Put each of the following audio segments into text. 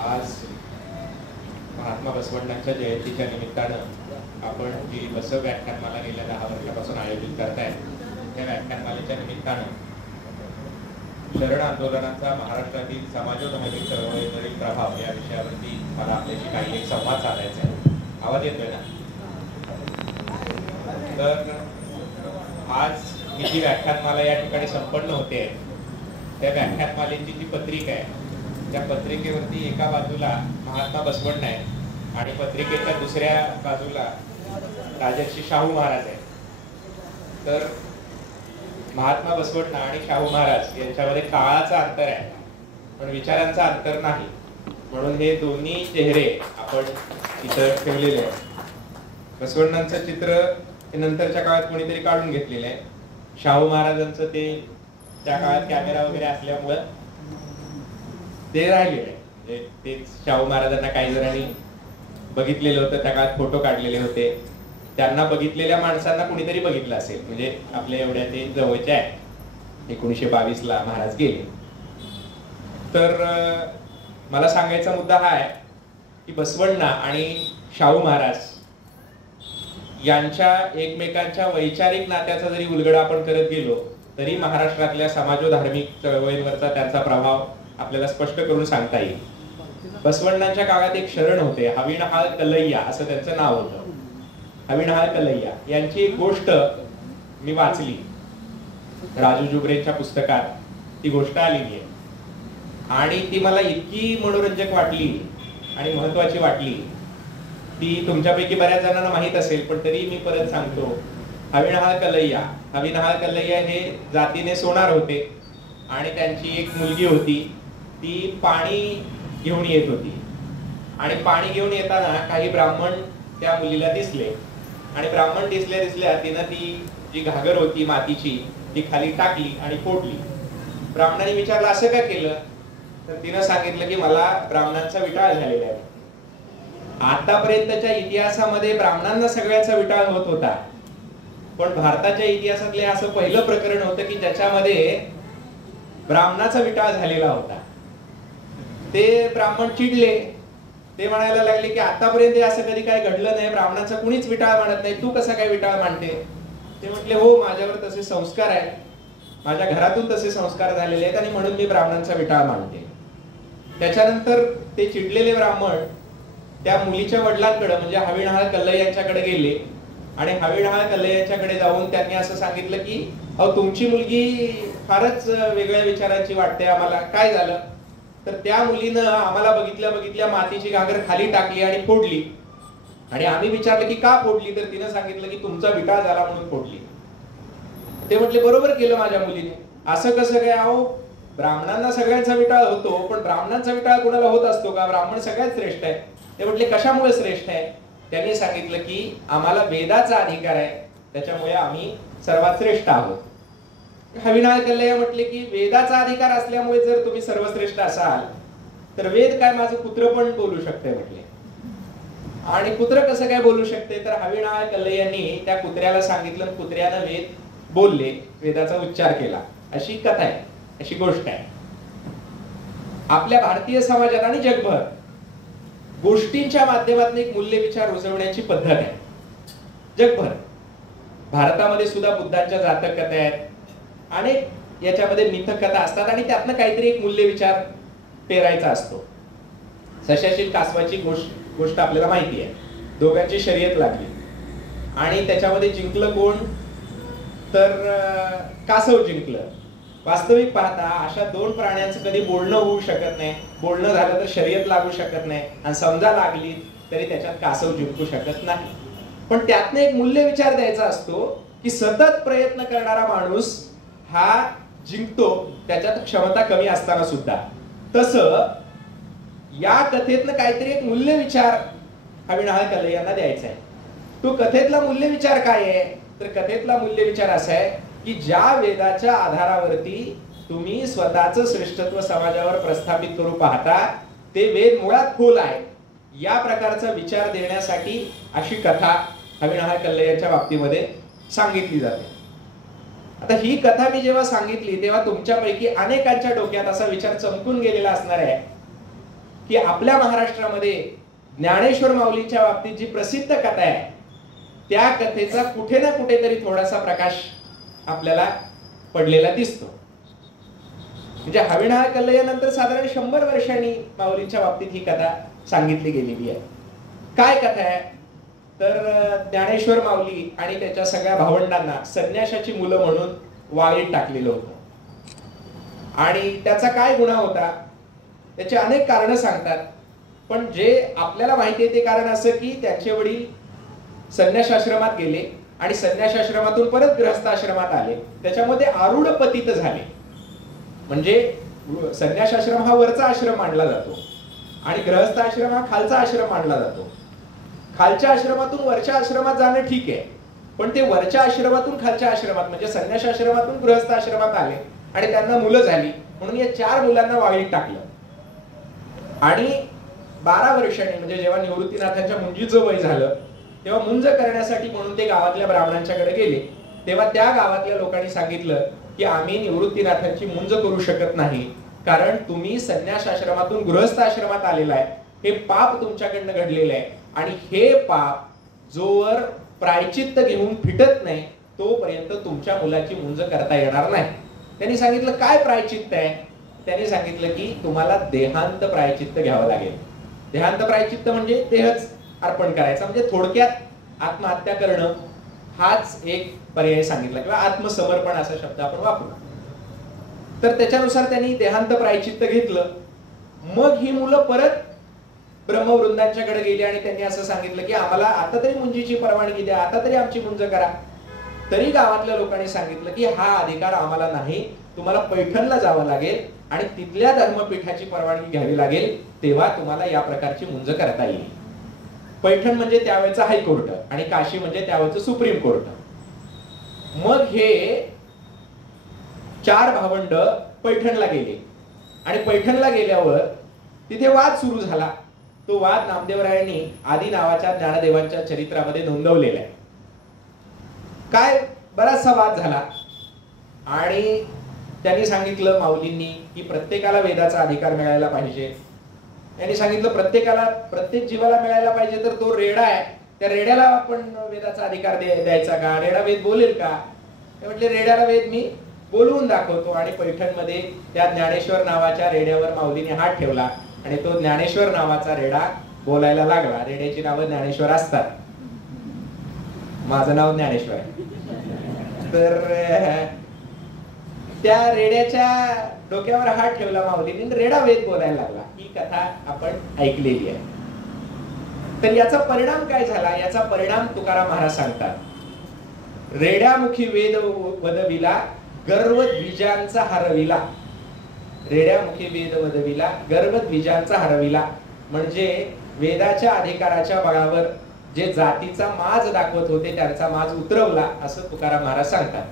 आज महात्मा बसवण्णांच्या जयंतीच्या निमित्तानं आपण जी बसव व्याख्यानमाला गेल्या 10 वर्षापासून आयोजित करताय, त्या व्याख्यानमालेच्या निमित्तानं शरण आंदोलनाचा महाराष्ट्रातील समाजोधार्मिक चळवळीवरील प्रभाव या विषयावरती मला आपल्याशी काही एक संवाद साधायचा आहे. आवाज येतोय ना? तर आज ही जी व्याख्यानमाला या ठिकाणी संपन्न होते, त्या व्याख्यानमालेची जी पत्रिका आहे, त्या पत्रिकेवरती एका बाजूला महात्मा बसवण्ण आहे आणि पत्रिकेच्या दुसऱ्या बाजूला राजर्षी शाहू महाराज आहे. तर महात्मा बसवण्ण आणि शाहू महाराज यांच्यामध्ये काळाचा अंतर आहे, पण विचारांचा अंतर नाही. म्हणून हे दोन्ही चेहरे आपण इथं ठेवलेले आहेत. बसवण्णांचं चित्र हे नंतरच्या काळात कोणीतरी काढून घेतलेलं आहे. शाहू महाराजांचं ते त्या काळात कॅमेरा वगैरे असल्यामुळं ते राहिलेलं आहे. ते शाहू महाराजांना काही जणांनी बघितलेलं होतं, त्या काळात फोटो काढलेले होते. त्यांना बघितलेल्या माणसांना कुणीतरी बघितलं असेल, म्हणजे आपल्या एवढ्या ते जवळचे आहे. 1922 ला महाराज गेले. तर मला सांगायचा मुद्दा हा आहे की बसवण्णा आणि शाहू महाराज यांच्या एकमेकांच्या वैचारिक नात्याचा जरी उलगडा आपण करत गेलो तरी महाराष्ट्रातल्या समाजोधार्मिक चळवळींवरचा त्यांचा प्रभाव आपल्याला स्पष्ट करून सांगता येईल. बसवण्णांच्या काळात एक शरण होते, हविणहाळ कल्लय्या असं त्यांचं नाव होतं. हविणहाळ कल्लय्या यांची एक गोष्ट मी वाचली, राजू जुगरेच्या पुस्तकात ती गोष्ट आलेली आहे आणि ती मला इतकी मनोरंजक वाटली आणि महत्वाची वाटली. ती तुमच्यापैकी बऱ्याच जणांना माहित असेल, पण तरी मी परत सांगतो. हविणहाळ कल्लय्या हे जातीने सोनार होते आणि त्यांची एक मुलगी होती. ती पाणी घेऊन येत होती आणि पाणी घेऊन येताना काही ब्राह्मण त्या मुलीला दिसले आणि ब्राह्मण दिसल्या तिनं ती जी घागर होती मातीची ती खाली टाकली आणि फोडली. ब्राह्मणाने विचारलं असं का केलं, तर तिनं सांगितलं की मला ब्राह्मणांचा विटाळ झालेला आहे. आतापर्यंतच्या इतिहासामध्ये ब्राह्मणांना सगळ्यांचा विटाळ होत होता, पण भारताच्या इतिहासातले असं पहिलं प्रकरण होतं की ज्याच्यामध्ये ब्राह्मणाचा विटाळ झालेला होता. ते ब्राह्मण चिडले, ते म्हणायला लागले की आतापर्यंत असं कधी काय घडलं नाही, ब्राह्मणाचा कुणीच विटाळ मानत नाही, तू कसा काय विटाळ मानते? ते म्हटले हो, माझ्यावर तसे संस्कार आहेत, माझ्या घरातून तसे संस्कार झालेले आहेत आणि म्हणून मी ब्राह्मणांचा विटाळ मानते. त्याच्यानंतर ते चिडलेले ब्राह्मण त्या मुलीच्या वडिलांकडे म्हणजे हविणहाळ कल्लय्यांच्याकडे गेले आणि हविणहाळ कल्लय्यांच्याकडे जाऊन त्यांनी असं सांगितलं की अहो, तुमची मुलगी फारच वेगळ्या विचारांची वाटते आम्हाला, काय झालं? तर त्या मुलीनं आम्हाला बघितल्या मातीची घागर खाली टाकली आणि फोडली आणि आम्ही विचारलं की का फोडली, तर तिनं सांगितलं की तुमचा विटाळ झाला म्हणून फोडली. ते म्हटले बरोबर केलं माझ्या मुलीने. असं कसं काय? अहो, ब्राह्मणांना सगळ्यांचा विटाळ होतो, पण ब्राह्मणांचा विटाळ कोणाला होत असतो का? ब्राह्मण सगळ्यात श्रेष्ठ आहे. ते म्हटले कशामुळे श्रेष्ठ आहे? त्यांनी सांगितलं की आम्हाला वेदाचा अधिकार आहे, त्याच्यामुळे आम्ही सर्वात श्रेष्ठ आहोत. हविणहाळ कल्लय्या म्हटले की वेदाचा अधिकार असल्यामुळे जर तुम्ही सर्वश्रेष्ठ असाल तर वेद काय, माझं पुत्र पण बोलू शकते म्हटले. आणि पुत्र कसं काय बोलू शकते? तर हविणहाळ कल्लय्यांनी त्या कुत्र्याला सांगितलं, कुत्र्यानं वेद बोलले, वेदाचा उच्चार केला. अशी कथा आहे, अशी गोष्ट आहे. आपल्या भारतीय समाजात आणि जगभर गोष्टींच्या माध्यमातून एक मूल्य विचार रुजवण्याची पद्धत आहे. जगभर, भारतामध्ये सुद्धा बुद्धांच्या जातक कथा आहेत, अनेक याच्यामध्ये मिथक कथा असतात आणि त्यातनं काहीतरी एक मूल्य विचार पेरायचा असतो. सशाशील कासवाची गोष्ट आपल्याला माहिती आहे. दोघांची शर्यत लागली आणि त्याच्यामध्ये जिंकलं कोण? तर कासव जिंकलं. वास्तविक पाहता अशा दोन प्राण्यांचं कधी बोलणं होऊ शकत नाही, बोलणं झालं तर शर्यत लागू शकत नाही आणि समजा लागली तरी त्याच्यात कासव जिंकू शकत नाही. पण त्यातनं एक मूल्य विचार द्यायचा असतो की सतत प्रयत्न करणारा माणूस हा जिंकतो, त्याच्यात क्षमता कमी असताना सुद्धा. तसं या कथेतनं काहीतरी एक मूल्य विचार हविणहाळ कल्लय्यांना द्यायचा आहे. तो कथेतला मूल्य विचार काय आहे? तर कथेतला मूल्य विचार असा आहे की ज्या वेदाच्या आधारावरती तुम्ही स्वतःचं श्रेष्ठत्व समाजावर प्रस्थापित करू पाहता ते वेद मुळात खोल आहे, या प्रकारचा विचार देण्यासाठी अशी कथा हविणहाळ कल्लय्यांच्या बाबतीमध्ये सांगितली जाते. आता ही कथा मी जेव्हा सांगितली तेव्हा तुमच्यापैकी अनेकांच्या डोक्यात असा विचार चमकून गेलेला असणार आहे की आपल्या महाराष्ट्रामध्ये ज्ञानेश्वर माऊलींच्या बाबतीत जी प्रसिद्ध कथा आहे त्या कथेचा कुठे ना कुठेतरी थोडासा प्रकाश आपल्याला पडलेला दिसतो. म्हणजे हविणाळ कल्लयनंतर साधारण 100 वर्षांनी माऊलींच्या बाबतीत ही कथा सांगितली गेलेली आहे. काय कथा आहे तर ज्ञानेश्वर माऊली आणि त्याच्या सगळ्या भावंडांना संन्याशाची मुलं म्हणून वाळीत टाकलेलं होतं आणि त्याचा काय गुन्हा होता त्याचे अनेक कारण सांगतात. पण जे आपल्याला माहिती आहे ते कारण असं की त्यांचे वडील संन्यासाश्रमात गेले आणि संन्यासाश्रमातून परत गृहस्थाश्रमात आले, त्याच्यामध्ये आरूढ पतित झाले. म्हणजे संन्यासाश्रम हा वरचा आश्रम मानला जातो आणि गृहस्थाश्रम हा खालचा आश्रम मानला जातो. खालच्या आश्रमातून वरच्या आश्रमात जाणं ठीक आहे, पण ते वरच्या आश्रमातून खालच्या आश्रमात म्हणजे संन्यासाश्रमातून गृहस्थाश्रमात आले आणि त्यांना मुलं झाली म्हणून या 4 मुलांना वाळीत टाकलं. आणि 12 वर्षांनी म्हणजे जेव्हा निवृत्तीनाथांच्या मुंजीचं वय झालं तेव्हा मुंज करण्यासाठी म्हणून ते गावातल्या ब्राह्मणांच्याकडे गेले. तेव्हा त्या गावातल्या लोकांनी सांगितलं की आम्ही निवृत्तीनाथांची मुंज करू शकत नाही, कारण तुम्ही संन्यासाश्रमातून गृहस्थ आश्रमात आलेला आहे, हे पाप तुमच्याकडनं घडलेलं आहे आणि हे पाप जोवर प्रायचित्त घेऊन फिटत नाही तोपर्यंत तुमच्या मुलाची मुंज करता येणार नाही. त्यांनी सांगितलं काय प्रायचित्त आहे? त्यांनी सांगितलं की तुम्हाला देहांत प्रायचित्त घ्यावं लागेल. देहांत प्रायचित्त म्हणजे देहच अर्पण करायचा, म्हणजे थोडक्यात आत्महत्या करणं हाच एक पर्याय सांगितला किंवा आत्मसमर्पण असा शब्द आपण वापरू. तर त्याच्यानुसार त्यांनी देहांत प्रायचित्त घेतलं. मग ही मुलं परत ब्रह्मवृंदांच्याकडे गेली आणि त्यांनी असं सांगितलं की आम्हाला आता तरी मुंजीची परवानगी द्या, आता तरी आमची मुंज करा. तरी गावातल्या लोकांनी सांगितलं की हा अधिकार आम्हाला नाही, तुम्हाला पैठणला जावं लागेल आणि तिथल्या धर्मपीठाची परवानगी घ्यावी लागेल, तेव्हा तुम्हाला या प्रकारची मुंज करता येईल. पैठण म्हणजे त्यावेळेचं हायकोर्ट आणि काशी म्हणजे त्यावेळेचं सुप्रीम कोर्ट. मग हे 4 भावंड पैठणला गेले आणि पैठणला गेल्यावर तिथे वाद सुरू झाला. तो वाद नामदेवरायांनी आदी नावाच्या ज्ञानदेवांच्या चरित्रामध्ये नोंदवलेला आहे. काय बराचसा वाद झाला आणि त्यांनी सांगितलं माऊलींनी की प्रत्येकाला वेदाचा अधिकार मिळायला पाहिजे. त्यांनी सांगितलं प्रत्येकाला प्रत्येक जीवाला मिळायला पाहिजे, तर तो रेडा आहे त्या रेड्याला आपण वेदाचा अधिकार द्यायचा का? रेडा वेद बोलेल का? ते म्हटले रेड्याला वेद मी बोलवून दाखवतो. आणि पैठणमध्ये त्या ज्ञानेश्वर नावाच्या रेड्यावर माऊलीने हात ठेवला आणि तो ज्ञानेश्वर नावाचा रेडा बोलायला लागला. रेड्याची नावं ज्ञानेश्वर असतात, माझं नाव ज्ञानेश्वर आहे. तर त्या रेड्याच्या डोक्यावर हात ठेवला माऊलीने, रेडा वेद बोलायला लागला. ही कथा आपण ऐकलेली आहे. तर याचा परिणाम काय झाला? याचा परिणाम तुकाराम महाराज सांगतात, रेड्यामुखी वेद वदविला गर्व द्विजांचा हरविला. रेड्यामुखी वेद वदविला गर्व द्विजांचा हरविला म्हणजे वेदाच्या अधिकाराच्या बळावर जे जातीचा माज दाखवत होते त्यांचा माज उतरवला असं तुकाराम महाराज सांगतात.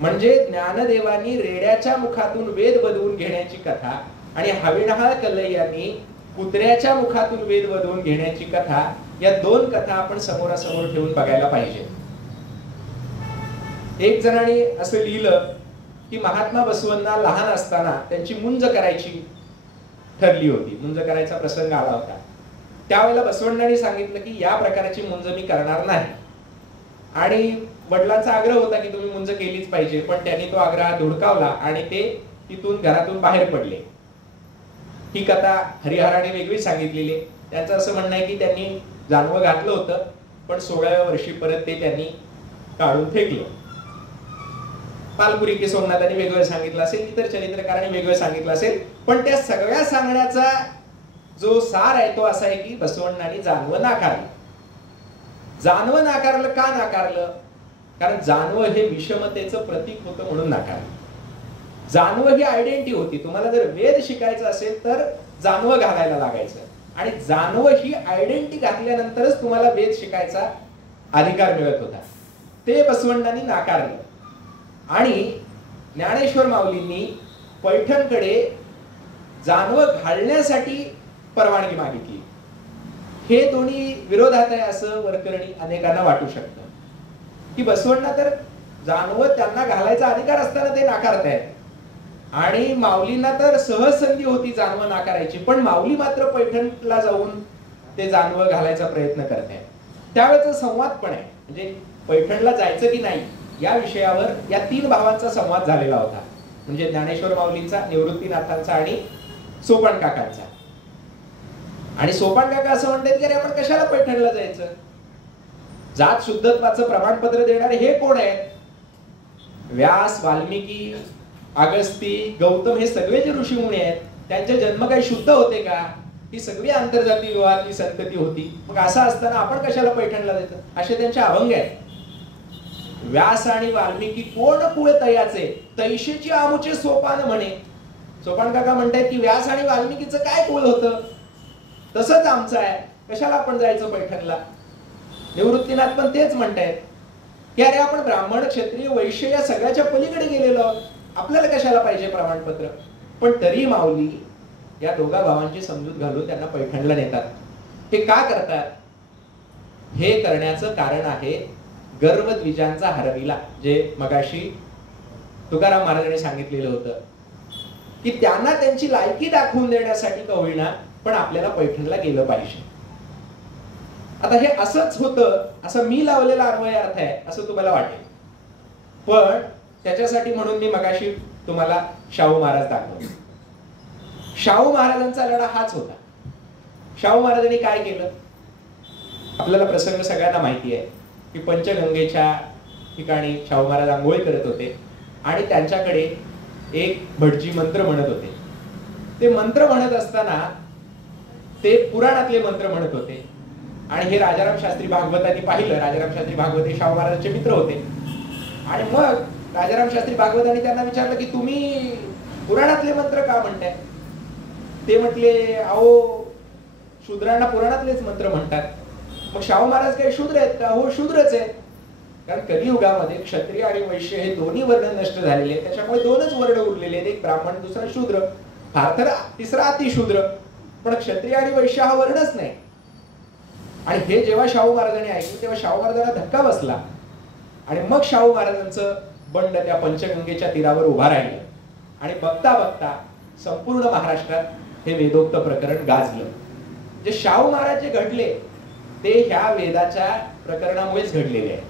म्हणजे ज्ञानदेवांनी रेड्याच्या मुखातून वेद बदवून घेण्याची कथा आणि हविणाळ कल्लयांनी कुत्र्याच्या मुखातून वेद बदवून घेण्याची कथा, या 2 कथा आपण समोरासमोर ठेवून बघायला पाहिजे. एक जणांनी असं लिहिलं की महात्मा बसवांना लहान असताना त्यांची मुंज करायची ठरली होती, मुंज करायचा प्रसंग आला होता. त्यावेळेला बसवण्णांनी सांगितलं की या प्रकारची मुंज मी करणार नाही आणि वडिलांचा आग्रह होता की तुम्ही मुंज केलीच पाहिजे, पण त्यांनी तो आग्रह धुडकावला आणि ते तिथून घरातून बाहेर पडले. ही कथा हरिहराने वेगळी सांगितलेली. त्यांचं असं म्हणणं आहे की त्यांनी जानवं घातलं होतं पण 16व्या वर्षी परत ते त्यांनी काढून फेकलं. पालपुरी के सोमनाथांनी वेगळं सांगितलं असेल, इतर चरित्रकारांनी वेगळं सांगितलं असेल, पण त्या सगळ्या सांगण्याचा जो सार आहे तो असा आहे की बसवण्णांनी जानवं नाकारलं. जानवं नाकारलं का नाकारलं? कारण जानवं हे विषमतेचं प्रतीक होतं म्हणून नाकारलं. जानवं ही आयडेंटिटी होती. तुम्हाला जर वेद शिकायचं असेल तर जानवं घालायला लागायचं आणि जानवं ही आयडेंटिटी घातल्यानंतरच तुम्हाला वेद शिकायचा अधिकार मिळत होता. ते बसवण्णांनी नाकारलं आणि ज्ञानेश्वर माऊलींनी पैठणकडे जानवं घालण्यासाठी परवानगी मागितली. हे दोन्ही विरोधात आहे असं वरकरणी अनेकांना वाटू शकतं की बसवण्णा तर जानवं त्यांना घालायचा अधिकार असताना ते नाकारतायत. आणि माऊलींना तर सहज संधी होती जानवं नाकारायची, पण माऊली मात्र पैठणला जाऊन ते जानवं घालायचा प्रयत्न करतायत. त्यावेळेचा संवाद पण आहे, म्हणजे पैठणला जायचं की नाही या विषयावर या 3 भावांचा संवाद झालेला होता, म्हणजे ज्ञानेश्वर माऊलींचा, निवृत्तीनाथांचा आणि सोपान काकांचा. आणि सोपान काका असं म्हणतात की अरे आपण कशाला पैठणला जायचं, जात शुद्धत्वाचं प्रमाणपत्र देणारे हे कोण आहेत? व्यास, वाल्मिकी, अगस्ती, गौतम हे सगळे जे ऋषीमुनी आहेत त्यांचे जन्म काही शुद्ध होते का? ही सगळी आंतरजाती विवाहातली संतती होती. मग असं असताना आपण कशाला पैठणला जायचं? असे त्यांचे अभंग आहेत. व्यास आणि वाल्मिकी कोण कुळ तयाचे, तैशेची आमुचे सोपान म्हणे. सोपान काका म्हणतात की व्यास आणि वाल्मिकीचं काय कुळ होतं, तसंच आमचं आहे, कशाला आपण जायचं पैठणला. निवृत्तीनाथ पण तेच म्हणतायत की अरे आपण ब्राह्मण, क्षत्रिय, वैश्य या सगळ्याच्या पलीकडे गेलेलो आहोत, आपल्याला कशाला पाहिजे प्रमाणपत्र. पण तरी माऊली या दोघा भावांची समजूत घालून त्यांना पैठणला नेतात. हे का करतात? हे करण्याचं कारण आहे गर्वद्विजांचा हरविला, जे मगाशी तुकाराम महाराजांनी सांगितलेलं होतं की त्यांना त्यांची लायकी दाखवून देण्यासाठी का होईना पण आपल्याला पैठणला गेलं पाहिजे. आता हे असंच होतं असं मी लावलेला अन्वय अर्थ आहे असं तुम्हाला वाटेल, पण त्याच्यासाठी म्हणून मी मगाशी तुम्हाला शाहू महाराज दाखवले. शाहू महाराजांचा लढा हाच होता. शाहू महाराजांनी काय केलं? आपल्याला प्रसंग सगळ्यांना माहिती आहे की पंचगंगेच्या ठिकाणी शाहू महाराज आंघोळी करत होते आणि त्यांच्याकडे एक भटजी मंत्र म्हणत होते. ते मंत्र म्हणत असताना ते पुराणातले मंत्र म्हणत होते आणि हे राजाराम शास्त्री भागवतांनी पाहिलं. राजाराम शास्त्री भागवत हे शाहू महाराजांचे मित्र होते आणि मग राजाराम शास्त्री भागवतांनी त्यांना विचारलं की तुम्ही पुराणातले मंत्र का म्हणताय? ते म्हटले अहो शूद्रांना पुराणातलेच मंत्र म्हणतात. मग शाहू महाराज काही शूद्र आहेत का? हो शूद्रच आहेत, कारण कलियुगामध्ये क्षत्रिय आणि वैश्य हे दोन्ही वर्ण नष्ट झालेले आहेत, त्याच्यामुळे 2च वर्ण उरलेले आहेत, एक ब्राह्मण दुसरा शूद्र, फार तर तिसरा अतिशूद्र, पण क्षत्रिय आणि वैश्य हा वर्णच नाही. आणि हे जेव्हा शाहू महाराजांनी ऐकलं तेव्हा शाहू महाराजांना धक्का बसला आणि मग शाहू महाराजांचं बंड त्या पंचगंगेच्या तीरावर उभा राहिलं आणि बघता बघता संपूर्ण महाराष्ट्रात हे वेदोक्त प्रकरण गाजलं. जे शाहू महाराज जे घडले ते ह्या वेदाच्या प्रकरणामुळेच घडलेले आहे.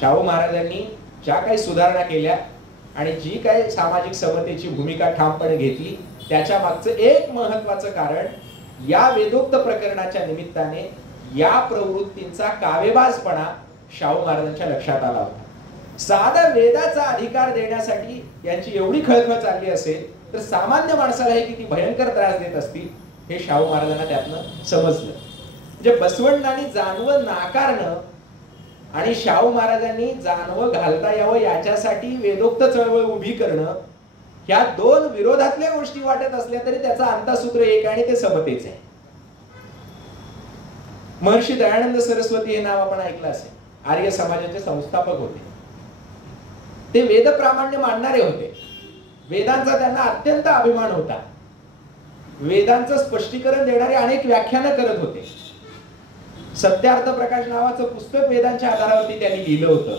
शाहू महाराजांनी ज्या काही सुधारणा केल्या आणि जी काही सामाजिक समतेची भूमिका ठामपणे घेतली त्याच्या मागचं एक महत्वाचं कारण या वेदोक्त प्रकरणाच्या निमित्ताने या प्रवृत्तींचा कावेबाजपणा शाहू महाराजांच्या लक्षात आला होता. साधा वेदाचा अधिकार देण्यासाठी यांची एवढी खळखळ चालली असेल तर सामान्य माणसाला हे किती भयंकर त्रास देत असतील हे शाहू महाराजांना त्यातनं समजलं. म्हणजे बसवण्णांनी जानवं नाकारणं आणि शाहू महाराजांनी जानवं घालता यावं याच्यासाठी वेदोक्त चळवळ उभी करणं, ह्या 2 विरोधातल्या गोष्टी वाटत असल्या तरी त्याचा अंतःसूत्र एक आणि ते समतेच आहे. महर्षी दयानंद सरस्वती हे नाव आपण ऐकलं असेल. आर्य समाजाचे संस्थापक होते. ते वेद प्रामाण्य मानणारे होते. वेदांचा त्यांना अत्यंत अभिमान होता. वेदांचं स्पष्टीकरण देणारे अनेक व्याख्यानं करत होते. सत्यार्थ प्रकाश नावाचं पुस्तक वेदांच्या आधारावरती त्यांनी लिहिलं होतं.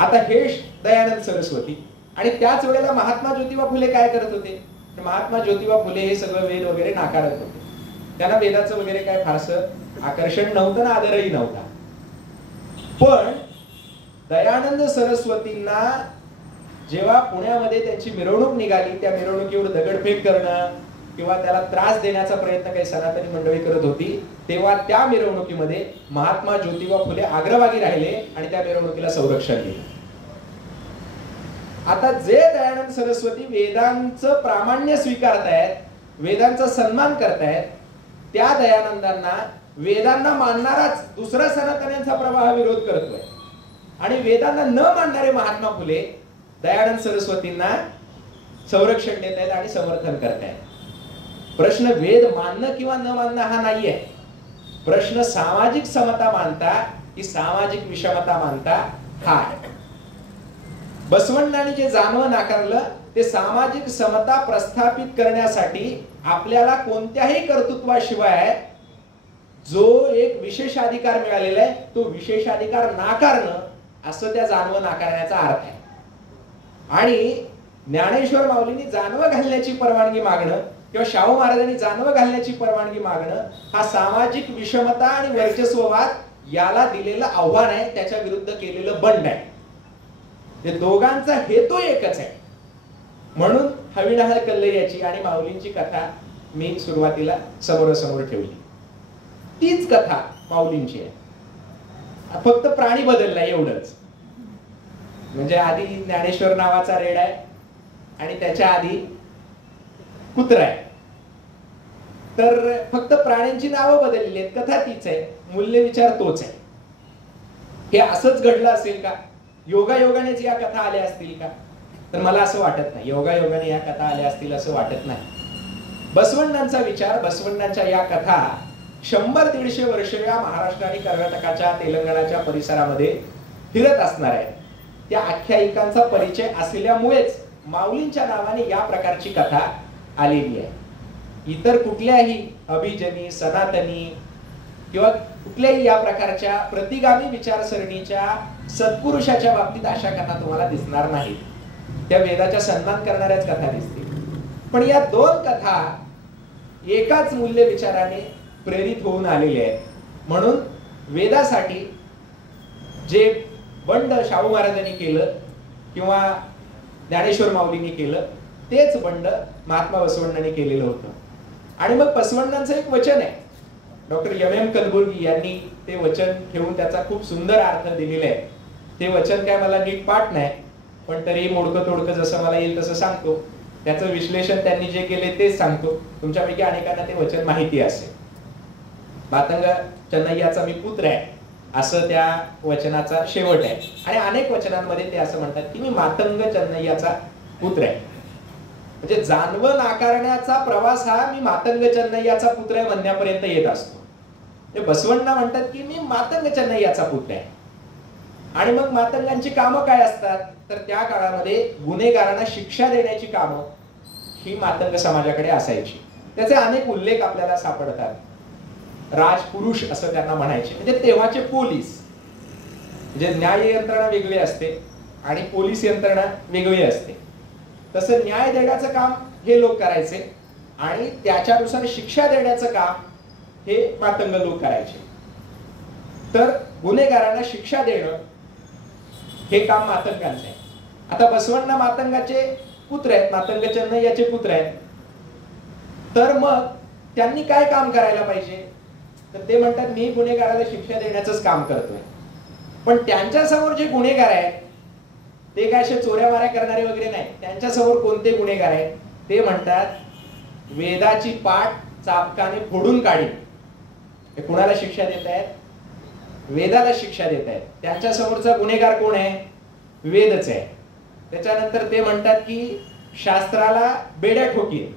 आता हे दयानंद सरस्वती आणि त्याच वेळेला महात्मा ज्योतिबा फुले काय करत होते? महात्मा ज्योतिबा फुले हे सगळं वेद वगैरे नाकारत होते. त्यांना वेदाचं वगैरे काय फारसं आकर्षण नव्हतं ना आदरही नव्हता. पण दयानंद सरस्वतींना जेव्हा पुण्यामध्ये त्यांची मिरवणूक निघाली, त्या मिरवणुकीवर दगडफेक करणं किंवा त्याला त्रास देण्याचा प्रयत्न काही सनातनी मंडळी करत होती, तेव्हा त्या मिरवणुकीमध्ये महात्मा ज्योतिबा फुले अग्रभागी राहिले आणि त्या मिरवणुकीला संरक्षण दिलं. आता जे दयानंद सरस्वती वेदांचं प्रामाण्य स्वीकारतायत, वेदांचा सन्मान करतायत, त्या दयानंदांना वेदांना मानणाराच दुसरा सनातन्यांचा प्रवाह विरोध करतोय आणि वेदांना न मानणारे महात्मा फुले दयानंद सरस्वतींना संरक्षण देत आहेत आणि समर्थन करतायत. प्रश्न वेद मानणं किंवा न मानणं हा नाहीये. प्रश्न सामाजिक समता मानता की सामाजिक विषमता मानता हा आहे. बसवण्णांनी जे जानवं नाकारलं ते सामाजिक समता प्रस्थापित करण्यासाठी आपल्याला कोणत्याही कर्तृत्वाशिवाय जो एक विशेषाधिकार मिळालेला आहे तो विशेषाधिकार नाकारणं असं त्या जानवं नाकारण्याचा अर्थ आहे. आणि ज्ञानेश्वर माऊलींनी जानवं घालण्याची परवानगी मागणं किंवा शाहू महाराजांनी जानवं घालण्याची परवानगी मागणं हा सामाजिक विषमता आणि वर्चस्ववाद याला दिलेलं आव्हान आहे, त्याच्या विरुद्ध केलेलं बंड आहे. ते दोघांचा हेतू एकच आहे. म्हणून हविनाहळ कल्लयाची आणि माऊलींची कथा मी सुरुवातीला समोरासमोर ठेवली. तीच कथा माऊलींची आहे, फक्त प्राणी बदलला एवढंच. म्हणजे आधी ज्ञानेश्वर नावाचा रेड आहे आणि त्याच्या आधी कुत्रा आहे, तर फक्त प्राण्यांची नावं बदललेली आहेत, कथा तीच आहे, मूल्य विचार तोच आहे. हे असंच घडलं असेल का? योगायोगानेच या कथा आल्या असतील का? तर मला असं वाटत नाही. योगायोगाने या कथा आल्या असतील असं वाटत नाही. बसवण्णांचा विचार, बसवण्णांच्या या कथा 100-150 वर्ष या महाराष्ट्र आणि कर्नाटकाच्या तेलंगणाच्या परिसरामध्ये फिरत असणार आहे. त्या आख्यायिकांचा परिचय असल्यामुळेच माऊलींच्या नावाने या प्रकारची कथा आलेली आहे. इतर कुठल्याही अभिजनी, सनातनी किंवा कुठल्याही या प्रकारच्या प्रतिगामी विचारसरणीच्या सत्पुरुषाच्या बाबतीत अशा कथा तुम्हाला दिसणार नाहीत. त्या वेदाचा सन्मान करणाऱ्याच कथा दिसतील. पण या दोन कथा एकाच मूल्य विचाराने प्रेरित होऊन आलेले आहेत. म्हणून वेदासाठी जे बंड शाहू महाराजांनी केलं किंवा ज्ञानेश्वर माऊलींनी केलं तेच बंड महात्मा बसवण्णांनी केलेलं होतं. आणि मग बसवण्णांचं एक वचन आहे, डॉक्टर एम कलबुर्गी यांनी ते वचन घेऊन त्याचा खूप सुंदर अर्थ दिलेला आहे. ते वचन काय मला नीट पाठ नाही, पण तरी मोडकं तोडकं जसं मला येईल तसं सांगतो. त्याचं विश्लेषण त्यांनी जे केले तेच सांगतो. तुमच्यापैकी अनेकांना ते वचन माहिती असेल. मातंग चन्नय्याचा मी पुत्र आहे असं त्या वचनाचा शेवट आहे. आणि अनेक वचनांमध्ये ते असं म्हणतात की मी मातंग चन्नय्याचा पुत्र आहे. म्हणजे जानवं नाकारण्याचा प्रवास हा मी मातंग चन्नय्याचा पुत्र आहे म्हणण्यापर्यंत येत असतो. ते बसवण्णा म्हणतात की मी मातंग चन्नय्याचा पुत्र आहे. आणि मग मातंगांची कामं काय असतात? तर त्या काळामध्ये गुन्हेगारांना शिक्षा देण्याची कामं ही मातंग समाजाकडे असायची. त्याचे अनेक उल्लेख आपल्याला सापडतात. राजपुरुष असं त्यांना म्हणायचे. म्हणजे तेव्हाचे पोलीस, म्हणजे न्याय यंत्रणा वेगळी असते आणि पोलीस यंत्रणा वेगळी असते. तसं न्याय देण्याचं काम हे लोक करायचे आणि त्याच्यानुसार शिक्षा देण्याचं काम हे मातंग लोक करायचे. तर गुन्हेगारांना शिक्षा देणं हे काम मातंगांचं आहे. आता बसवण्णा मातंगाचे पुत्र आहेत, मातंग चन्नय्याचे पुत्र आहेत. तर मग त्यांनी काय काम करायला पाहिजे? तर ते म्हणतात मी गुन्हेगाराला शिक्षा देण्याचंच काम करतोय. पण त्यांच्या समोर जे गुन्हेगार आहेत ते काय असे चोऱ्या माऱ्या करणारे वगैरे नाही. त्यांच्या समोर कोणते गुन्हेगार आहेत? ते म्हणतात वेदाची पाठ चाबकाने फोडून काढी. हे कुणाला शिक्षा देत आहेत? वेदाला शिक्षा देत आहेत. त्यांच्या समोरचा गुन्हेगार कोण आहे? वेदच आहे. त्याच्यानंतर ते म्हणतात की शास्त्राला बेड्या ठोकीन,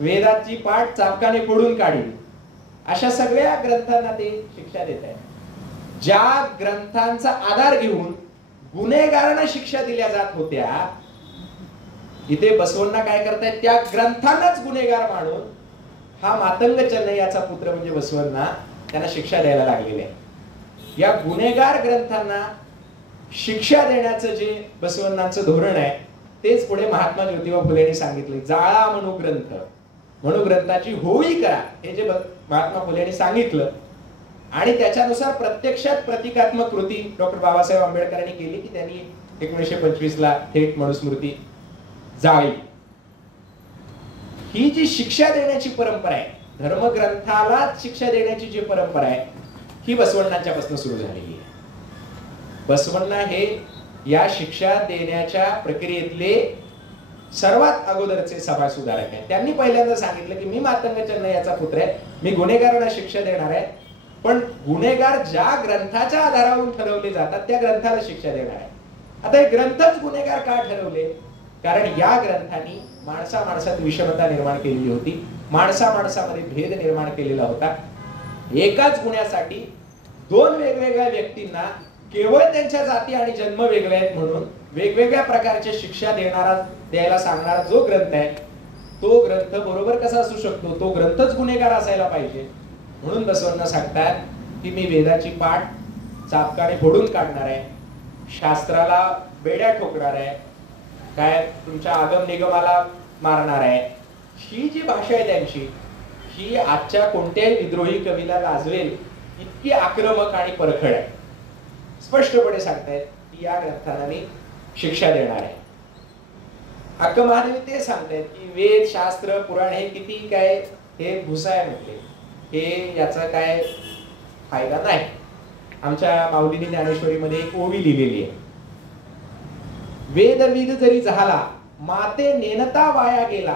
वेदाची पाठ चाबकाने फोडून काढी. अशा सगळ्या ग्रंथांना ते शिक्षा देत आहेत. ज्या ग्रंथांचा आधार घेऊन गुन्हेगारांना शिक्षा दिल्या जात होत्या, इथे बसवण्णा काय करतायत? त्या ग्रंथांनाच गुन्हेगार मानून हा मातंग चन्नय्याचा पुत्र म्हणजे बसवण्णा त्यांना शिक्षा द्यायला लागलेले आहे. या गुन्हेगार ग्रंथांना शिक्षा देण्याचं जे बसवण्णांचं धोरण आहे तेच पुढे महात्मा ज्योतिबा फुलेंनी सांगितले. जाळा मनुग्रंथ, मनुग्रंथाची होळी करा, हे जे महात्मा फुलेंनी सांगितलं. आणि त्याच्यानुसार प्रत्यक्षात प्रतिकात्मक कृती डॉक्टर बाबासाहेब आंबेडकरांनी केली की त्यांनी 1925 ला थेट मनुस्मृती जाळली. ही जी शिक्षा देण्याची परंपरा आहे, धर्मग्रंथाला शिक्षा देण्याची जी परंपरा आहे, ही बसवण्णांच्या पासून सुरू झालेली आहे. बसवण्णा हे या शिक्षा देण्याच्या प्रक्रियेतले सर्वात अगोदरचे समाज सुधारक आहेत. त्यांनी पहिल्यांदा सांगितलं की मी मातंग चन्नय्याचा पुत्र आहे, मी गुन्हेगारांना शिक्षा देणार आहे, पण गुन्हेगार ज्या ग्रंथाच्या आधारावरून ठरवले जातात त्या ग्रंथाला शिक्षा देणार आहे. आता हे ग्रंथच गुन्हेगार का ठरवले? कारण या ग्रंथांनी माणसा माणसात विषमता निर्माण केलेली होती, माणसा माणसामध्ये भेद निर्माण केलेला होता. एकाच गुन्ह्यासाठी दोन वेगवेगळ्या व्यक्तींना केवळ त्यांच्या जाती आणि जन्म वेगळे आहेत म्हणून वेगवेगळ्या प्रकारच्या शिक्षा द्यायला सांगणारा जो ग्रंथ आहे तो ग्रंथ बरोबर कसा असू शकतो? तो ग्रंथच गुन्हेगार असायला पाहिजे. म्हणून बसवण्णा सांगतात की मी वेदाची पाठ चाबकाने फोडून काढणार आहे, शास्त्राला बेड्या ठोकणार आहे, काय तुमच्या आगम निगमाला मारणार आहे. ही जी भाषा आहे त्यांची, ही आजच्या कोणत्याही विद्रोही कवीला लाजवेल इतकी आक्रमक आणि परखड आहे. स्पष्टपणे सांगतायत की या ग्रंथाला मी शिक्षा देणार आहे. अक्क महादेवी ते सांगतायत की वेद शास्त्र पुराण हे किती काय हे भुसाय म्हटले, हे याचा काय फायदा नाही. आमच्या माऊलीनी ज्ञानेश्वरीमध्ये एक ओवी लिहिलेली आहे, वेद विद जरी झाला माते नेनता वाया गेला,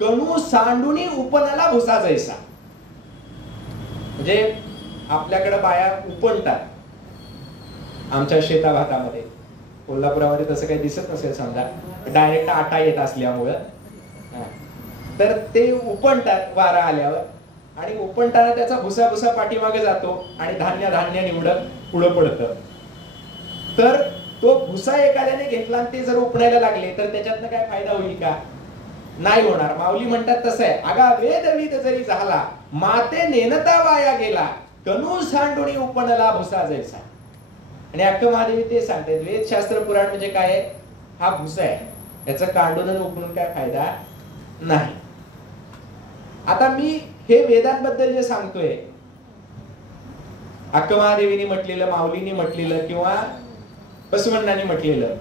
कणू सांडुनी उपनाला भुसा जैसा. म्हणजे आपल्याकडे बाया उपणतात आमच्या शेताभातामध्ये, कोल्हापुरामध्ये तसं काही दिसत नसेल समजा, डायरेक्ट आटा येत असल्यामुळं, तर ते उपणतात वारा आल्यावर, आणि उपणताना त्याचा भुसा भुसा पाठीमागे जातो आणि धान्य धान्य निवडत पुढं पडतं. तर तो भुसा एखाद्याने घेतला आणि ते जर उपणायला लागले तर त्याच्यातनं काय फायदा होईल का? नाही होणार. माऊली म्हणतात तसं आहे, अगा वेद विद जरी झाला माते नेनता वाया गेला, कणू सांडुनी उपनला भुसा जैसा. आणि अक्क महादेवी ते सांगतात वेद शास्त्र पुराण म्हणजे काय आहे, हा भुसा आहे, याचं कांडून आणि उपणून काय फायदा नाही. आता मी हे वेदांबद्दल जे सांगतोय, अक्क महादेवीने म्हटलेलं, माऊलीने म्हटलेलं किंवा बसवण्णांनी म्हटलेलं,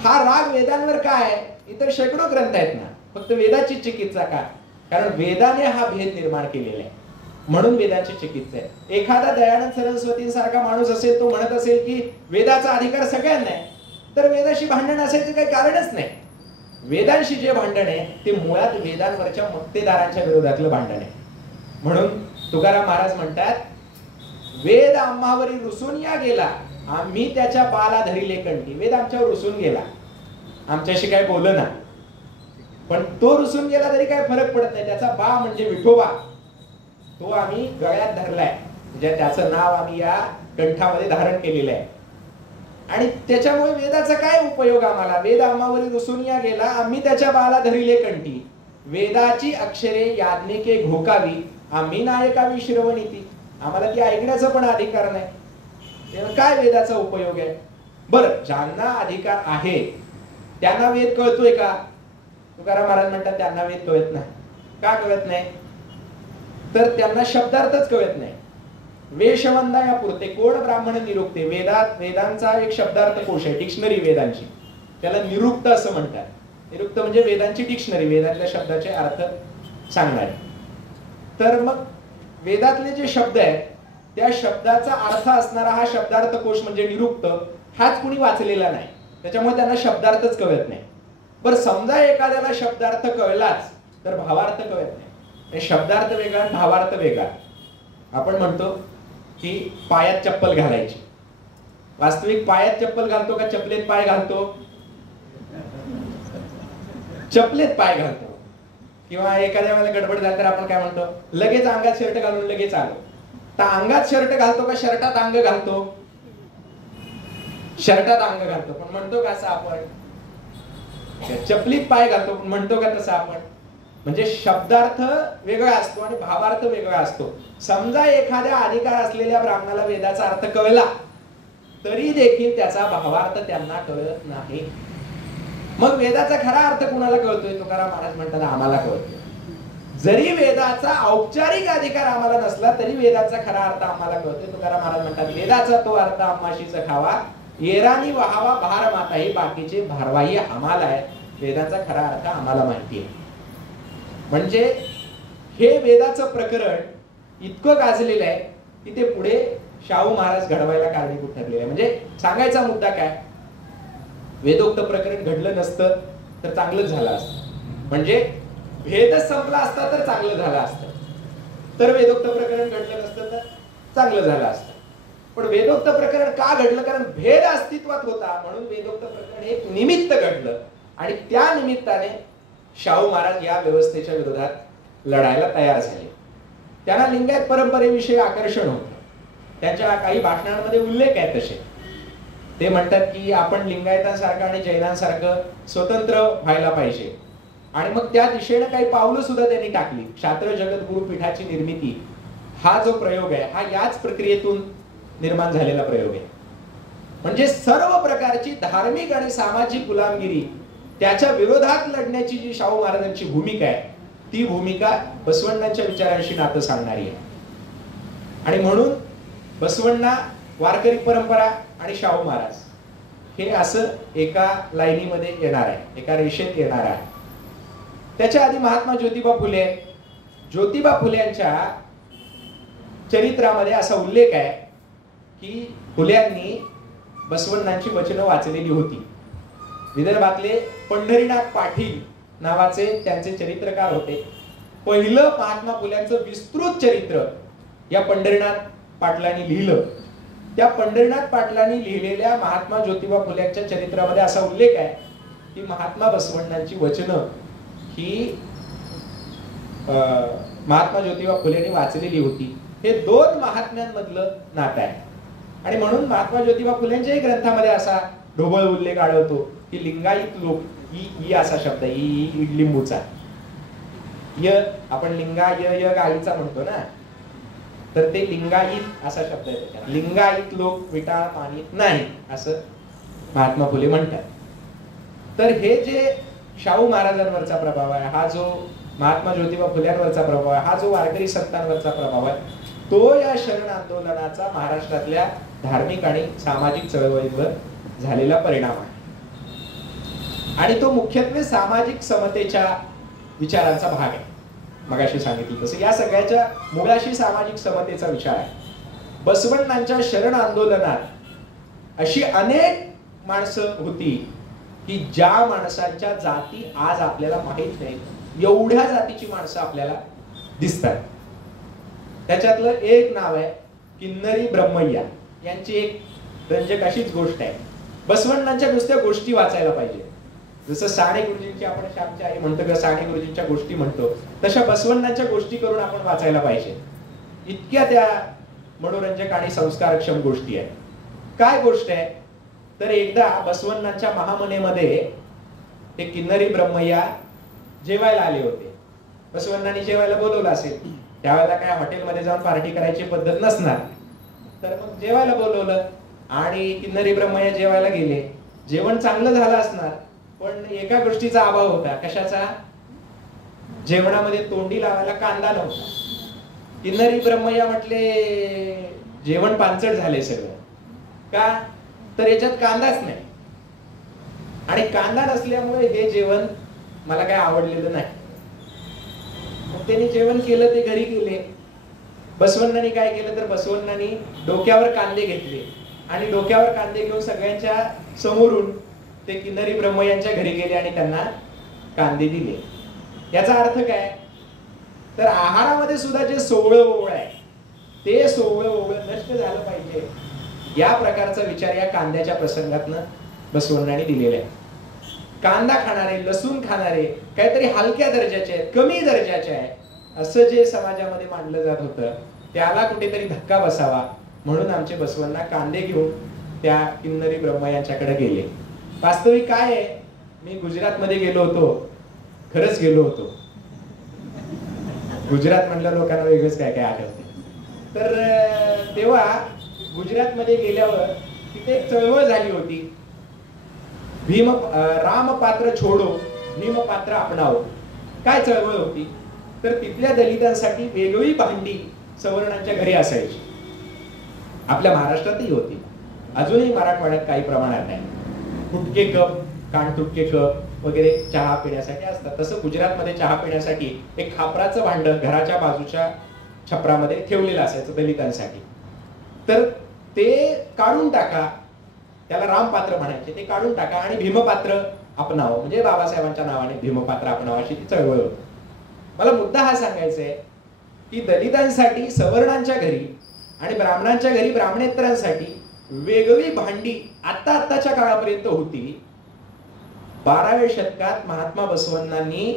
हा राग वेदांवर काय, इतर शेकडो ग्रंथ आहेत ना, फक्त वेदाची चिकित्सा का? कारण वेदाने हा भेद निर्माण केलेला आहे, म्हणून वेदाची चिकित्सा आहे. एखादा दयानंद सरस्वतींसारखा माणूस असेल, तो म्हणत असेल की वेदाचा अधिकार सगळ्यांना आहे, तर वेदाशी भांडण असायचं काही कारणच नाही. वेदांशी जे भांडण आहे ते मुळात वेदांवरच्या मक्तेदारांच्या विरोधातलं भांडण आहे. म्हणून तुकाराम महाराज म्हणतात, वेद आम्हावरी रुसून या गेला, आम्ही त्याच्या बाला धरिले कंठी. वेद आमच्यावर रुसून गेला, आमच्याशी काय बोलना, पण तो रुसून गेला तरी काय फरक पडत नाही. त्याचा बा म्हणजे विठोबा, तो आम्ही गळ्यात धरलाय, म्हणजे त्याचं नाव आम्ही या कंठामध्ये धारण केलेलं आहे. आणि त्याच्यामुळे वेदाचा काय उपयोग आम्हाला? वेद आम्हावरी रुसून या गेला, आम्ही त्याच्या बाला धरिले कंठी. वेदाची अक्षरे याज्ञिके घोकावी, आम्ही नायकावी श्रवणीती. आम्हाला ती ऐकण्याचा पण अधिकार नाही, तेव्हा काय वेदाचा उपयोग आहे? बरं, ज्यांना अधिकार आहे त्यांना वेद कळतोय का? तुकाराम महाराज म्हणतात त्यांना वेद कळत नाही. का कळत नाही? तर त्यांना शब्दार्थच कळत नाही. वेशवंदा या पुरते कोण ब्राह्मण निरुक्ते, वेदांचा एक शब्दार्थ कोश आहे, डिक्शनरी वेदांची, त्याला निरुक्त असं म्हणतात. निरुक्त म्हणजे वेदांची डिक्शनरी, वेदातल्या शब्दाचे अर्थ सांगणारे. तर मग वेदातले जे शब्द आहेत त्या शब्दाचा अर्थ असणारा हा शब्दार्थ कोश म्हणजे निरुक्त, हाच कुणी वाचलेला नाही, त्याच्यामुळे त्यांना शब्दार्थच कळत नाही. बरं, समजा एखाद्याला शब्दार्थ कळलाच तर भावार्थ कळत नाही. शब्दार्थ वेगळा, भावार्थ वेगळा. आपण म्हणतो की पायात चप्पल घालायची, वास्तविक पायात चप्पल घालतो का चपलेत पाय घालतो? चपलेत पाय घालतो. किंवा एखाद्या वेळेला गडबड झाली तर आपण काय म्हणतो, लगेच अंगात शर्ट घालून लगेच आलो. तर अंगात शर्ट घालतो का शर्टात अंग घालतो? शर्टात अंग घालतो, पण म्हणतो का असं आपण? चपलीत पाय घालतो, पण म्हणतो का तसं आपण? म्हणजे शब्दार्थ वेगळा असतो आणि भावार्थ वेगळा असतो. समजा एखाद्या अधिकार असलेल्या ब्राह्मणाला वेदाचा अर्थ कळला तरी देखील त्याचा भावार्थ त्यांना कळत नाही. मग वेदाचा खरा अर्थ कुणाला कळतोय? तुकाराम महाराज म्हणतात आम्हाला कळतोय. जरी वेदाचा औपचारिक अधिकार आम्हाला नसला तरी वेदाचा खरा अर्थ आम्हाला कळतोय. तुकाराम महाराज म्हणतात वेदाचा तो अर्थ आम्हाशीच खावा, येरानी वहावा भार माता, ही बाकीचे भारवाही आम्हाला आहे. वेदाचा खरा अर्थ आम्हाला माहिती आहे. म्हणजे हे वेदाचं प्रकरण इतकं गाजलेलं आहे की ते पुढे शाहू महाराज घडवायला कारणीभूत ठरलेले आहे. म्हणजे सांगायचा मुद्दा काय, वेदोक्त प्रकरण घडलं नसतं तर चांगलंच झालं असतं. म्हणजे भेदच संपला असता तर चांगलं झालं असतं, तर वेदोक्त प्रकरण घडलं नसतं तर चांगलं झालं असतं. पण वेदोक्त प्रकरण का घडलं? कारण भेद अस्तित्वात होता, म्हणून वेदोक्त प्रकरण एक निमित्त घडलं आणि त्या निमित्ताने शाहू महाराज या व्यवस्थेच्या विरोधात लढायला तयार झाले. त्यांना लिंगायत परंपरेविषयी आकर्षण होतं. त्यांच्या काही भाषणांमध्ये उल्लेख आहे तसे. ते म्हणतात की आपण लिंगायतांसारखं आणि जैनांसारखं स्वतंत्र व्हायला पाहिजे, आणि मग त्या दिशेने काही पावलं सुद्धा त्यांनी टाकली. क्षात्र जगत गुरुपीठाची निर्मिती हा जो प्रयोग आहे हा याच प्रक्रियेतून निर्माण झालेला प्रयोग आहे. म्हणजे सर्व प्रकारची धार्मिक आणि सामाजिक गुलामगिरी त्याच्या विरोधात लढण्याची जी शाहू महाराजांची भूमिका आहे, ती भूमिका बसवण्णांच्या विचारांशी नातं सांगणारी आहे. आणि म्हणून बसवण्णा, वारकरी परंपरा आणि शाहू महाराज हे असं एका लाईनीमध्ये येणार आहे, एका रेषेत येणार आहे. त्याच्या आधी महात्मा ज्योतिबा फुले. ज्योतिबा फुल्यांच्या चरित्रामध्ये असा उल्लेख आहे की फुल्यांनी बसवण्णांची वचनं वाचलेली होती. विदर्भातले पंढरीनाथ पाटील नावाचे त्यांचे चरित्रकार होते. पहिलं महात्मा फुल्यांचं विस्तृत चरित्र या पंढरीनाथ पाटलांनी लिहिलं. त्या पंढरीनाथ पाटलांनी लिहिलेल्या महात्मा ज्योतिबा फुल्यांच्या चरित्रामध्ये असा उल्लेख आहे की महात्मा बसवण्णांची वचनं ही महात्मा ज्योतिबा फुलेंनी वाचलेली होती. हे दोन महात्म्यांमधलं नातं आहे. आणि म्हणून महात्मा ज्योतिबा फुलेंच्याही ग्रंथामध्ये असा ढोबळ उल्लेख आढळतो की लिंगायत लोक, ई असा शब्द, ई लिंबूचा, य आपण य गाईचा म्हणतो ना, तर ते लिंगायत असा शब्द आहे त्याच्यात. लिंगायत लोक विटाळ मानित नाही असं महात्मा फुले म्हणतात. तर हे जे शाहू महाराजांवरचा प्रभाव आहे, हा जो महात्मा ज्योतिबा फुल्यांवरचा प्रभाव आहे, हा जो वारकरी संतांवरचा प्रभाव आहे, तो या शरण आंदोलनाचा महाराष्ट्रातल्या धार्मिक आणि सामाजिक चळवळीवर झालेला परिणाम आहे. आणि तो मुख्यत्वे सामाजिक समतेच्या विचारांचा भाग आहे. मगाशी सांगितलं तसं या सगळ्याच्या मुळाशी सामाजिक समतेचा विचार आहे. बसवण्णांच्या शरण आंदोलनात अशी अनेक माणसं होती की ज्या माणसांच्या जाती आज आपल्याला माहित नाही, एवढ्या जातीची माणसं आपल्याला दिसतात. त्याच्यातलं एक नाव आहे किन्नरी ब्रह्मय्या. यांची एक रंजक अशीच गोष्ट आहे. बसवण्णांच्या नुसत्या गोष्टी वाचायला पाहिजे. जसं साने गुरुजींची आपण श्यामची आई म्हणतो किंवा साने गुरुजींच्या गोष्टी म्हणतो, तशा बसवण्णांच्या गोष्टी करून आपण वाचायला पाहिजे. इतक्या त्या मनोरंजक आणि संस्कारक्षम गोष्टी आहेत. काय गोष्ट आहे तर एकदा बसवण्णांच्या महामनेमध्ये ते किन्नरी ब्रह्मय्या जेवायला आले होते. बसवण्णांनी जेवायला बोलवलं असेल. त्यावेळेला काय हॉटेलमध्ये जाऊन पार्टी करायची पद्धत नसणार, तर मग जेवायला बोलवलं आणि किन्नरी ब्रह्मय्या जेवायला गेले. जेवण चांगलं झालं असणार, पण एका गोष्टीचा अभाव होता. कशाचा? जेवणामध्ये तोंडी लावायला कांदा नव्हता. किन्नरी ब्रह्मय्या म्हटले जेवण पांचट झाले सगळं. का? तर याच्यात कांदाच नाही. आणि कांदा नसल्यामुळे हे जेवण मला काय आवडलेलं नाही. मग त्यांनी जेवण केलं, ते घरी गेले. बसवण्णांनी काय केलं तर बसवण्णांनी डोक्यावर कांदे घेतले आणि डोक्यावर कांदे घेऊन सगळ्यांच्या समोरून ते किन्नरी ब्रह्मय्यांच्या घरी गेले आणि त्यांना कांदे दिले. याचा अर्थ काय तर आहारामध्ये सुद्धा जे सोवळं ओवळ आहे ते सोवळं ओवळ नष्ट झालं पाहिजे, या प्रकारचा विचार या कांद्याच्या प्रसंगातनं बसवण्णांनी दिलेला आहे. कांदा खाणारे, लसूण खाणारे काहीतरी हलक्या दर्जाचे आहेत, कमी दर्जाचे आहे असं जे समाजामध्ये मानलं जात होतं, त्याला कुठेतरी धक्का बसावा म्हणून आमचे बसवण्णा कांदे घेऊन त्या किन्नरी ब्रह्मय्यांच्याकडे गेले. वास्तविक काय आहे, मी गुजरातमध्ये गेलो होतो, खरंच गेलो होतो. गुजरात म्हणल्या लोकांना वेगळंच काय काय आठवते. तर तेव्हा गुजरातमध्ये गेल्यावर तिथे एक चळवळ झाली होती, राम पात्र छोडो भीम पात्र अपनाओ. काय चळवळ होती तर तिथल्या दलितांसाठी वेगळी भांडी सवर्णांच्या घरी असायची. आपल्या महाराष्ट्रातही होती, अजूनही मराठवाड्यात काही प्रमाणात आहे. तुटके कप, कानतुटके कप वगैरे चहा पिण्यासाठी असतात. तसं गुजरातमध्ये चहा पिण्यासाठी एक खापराचं भांड घराच्या बाजूच्या छपरामध्ये ठेवलेलं असायचं दलितांसाठी. तर ते काढून टाका, त्याला रामपात्र म्हणायचे, ते काढून टाका आणि भीमपात्र अपनाव, म्हणजे बाबासाहेबांच्या नावाने भीमपात्र अपनाव अशी ती चळवळ होती. मला मुद्दा हा सांगायचा आहे की दलितांसाठी सवर्णांच्या घरी आणि ब्राह्मणांच्या घरी ब्राह्मणेतरांसाठी वेगळी भांडी आत्ताच्या काळापर्यंत होती. 12व्या शतकात महात्मा बसवण्णांनी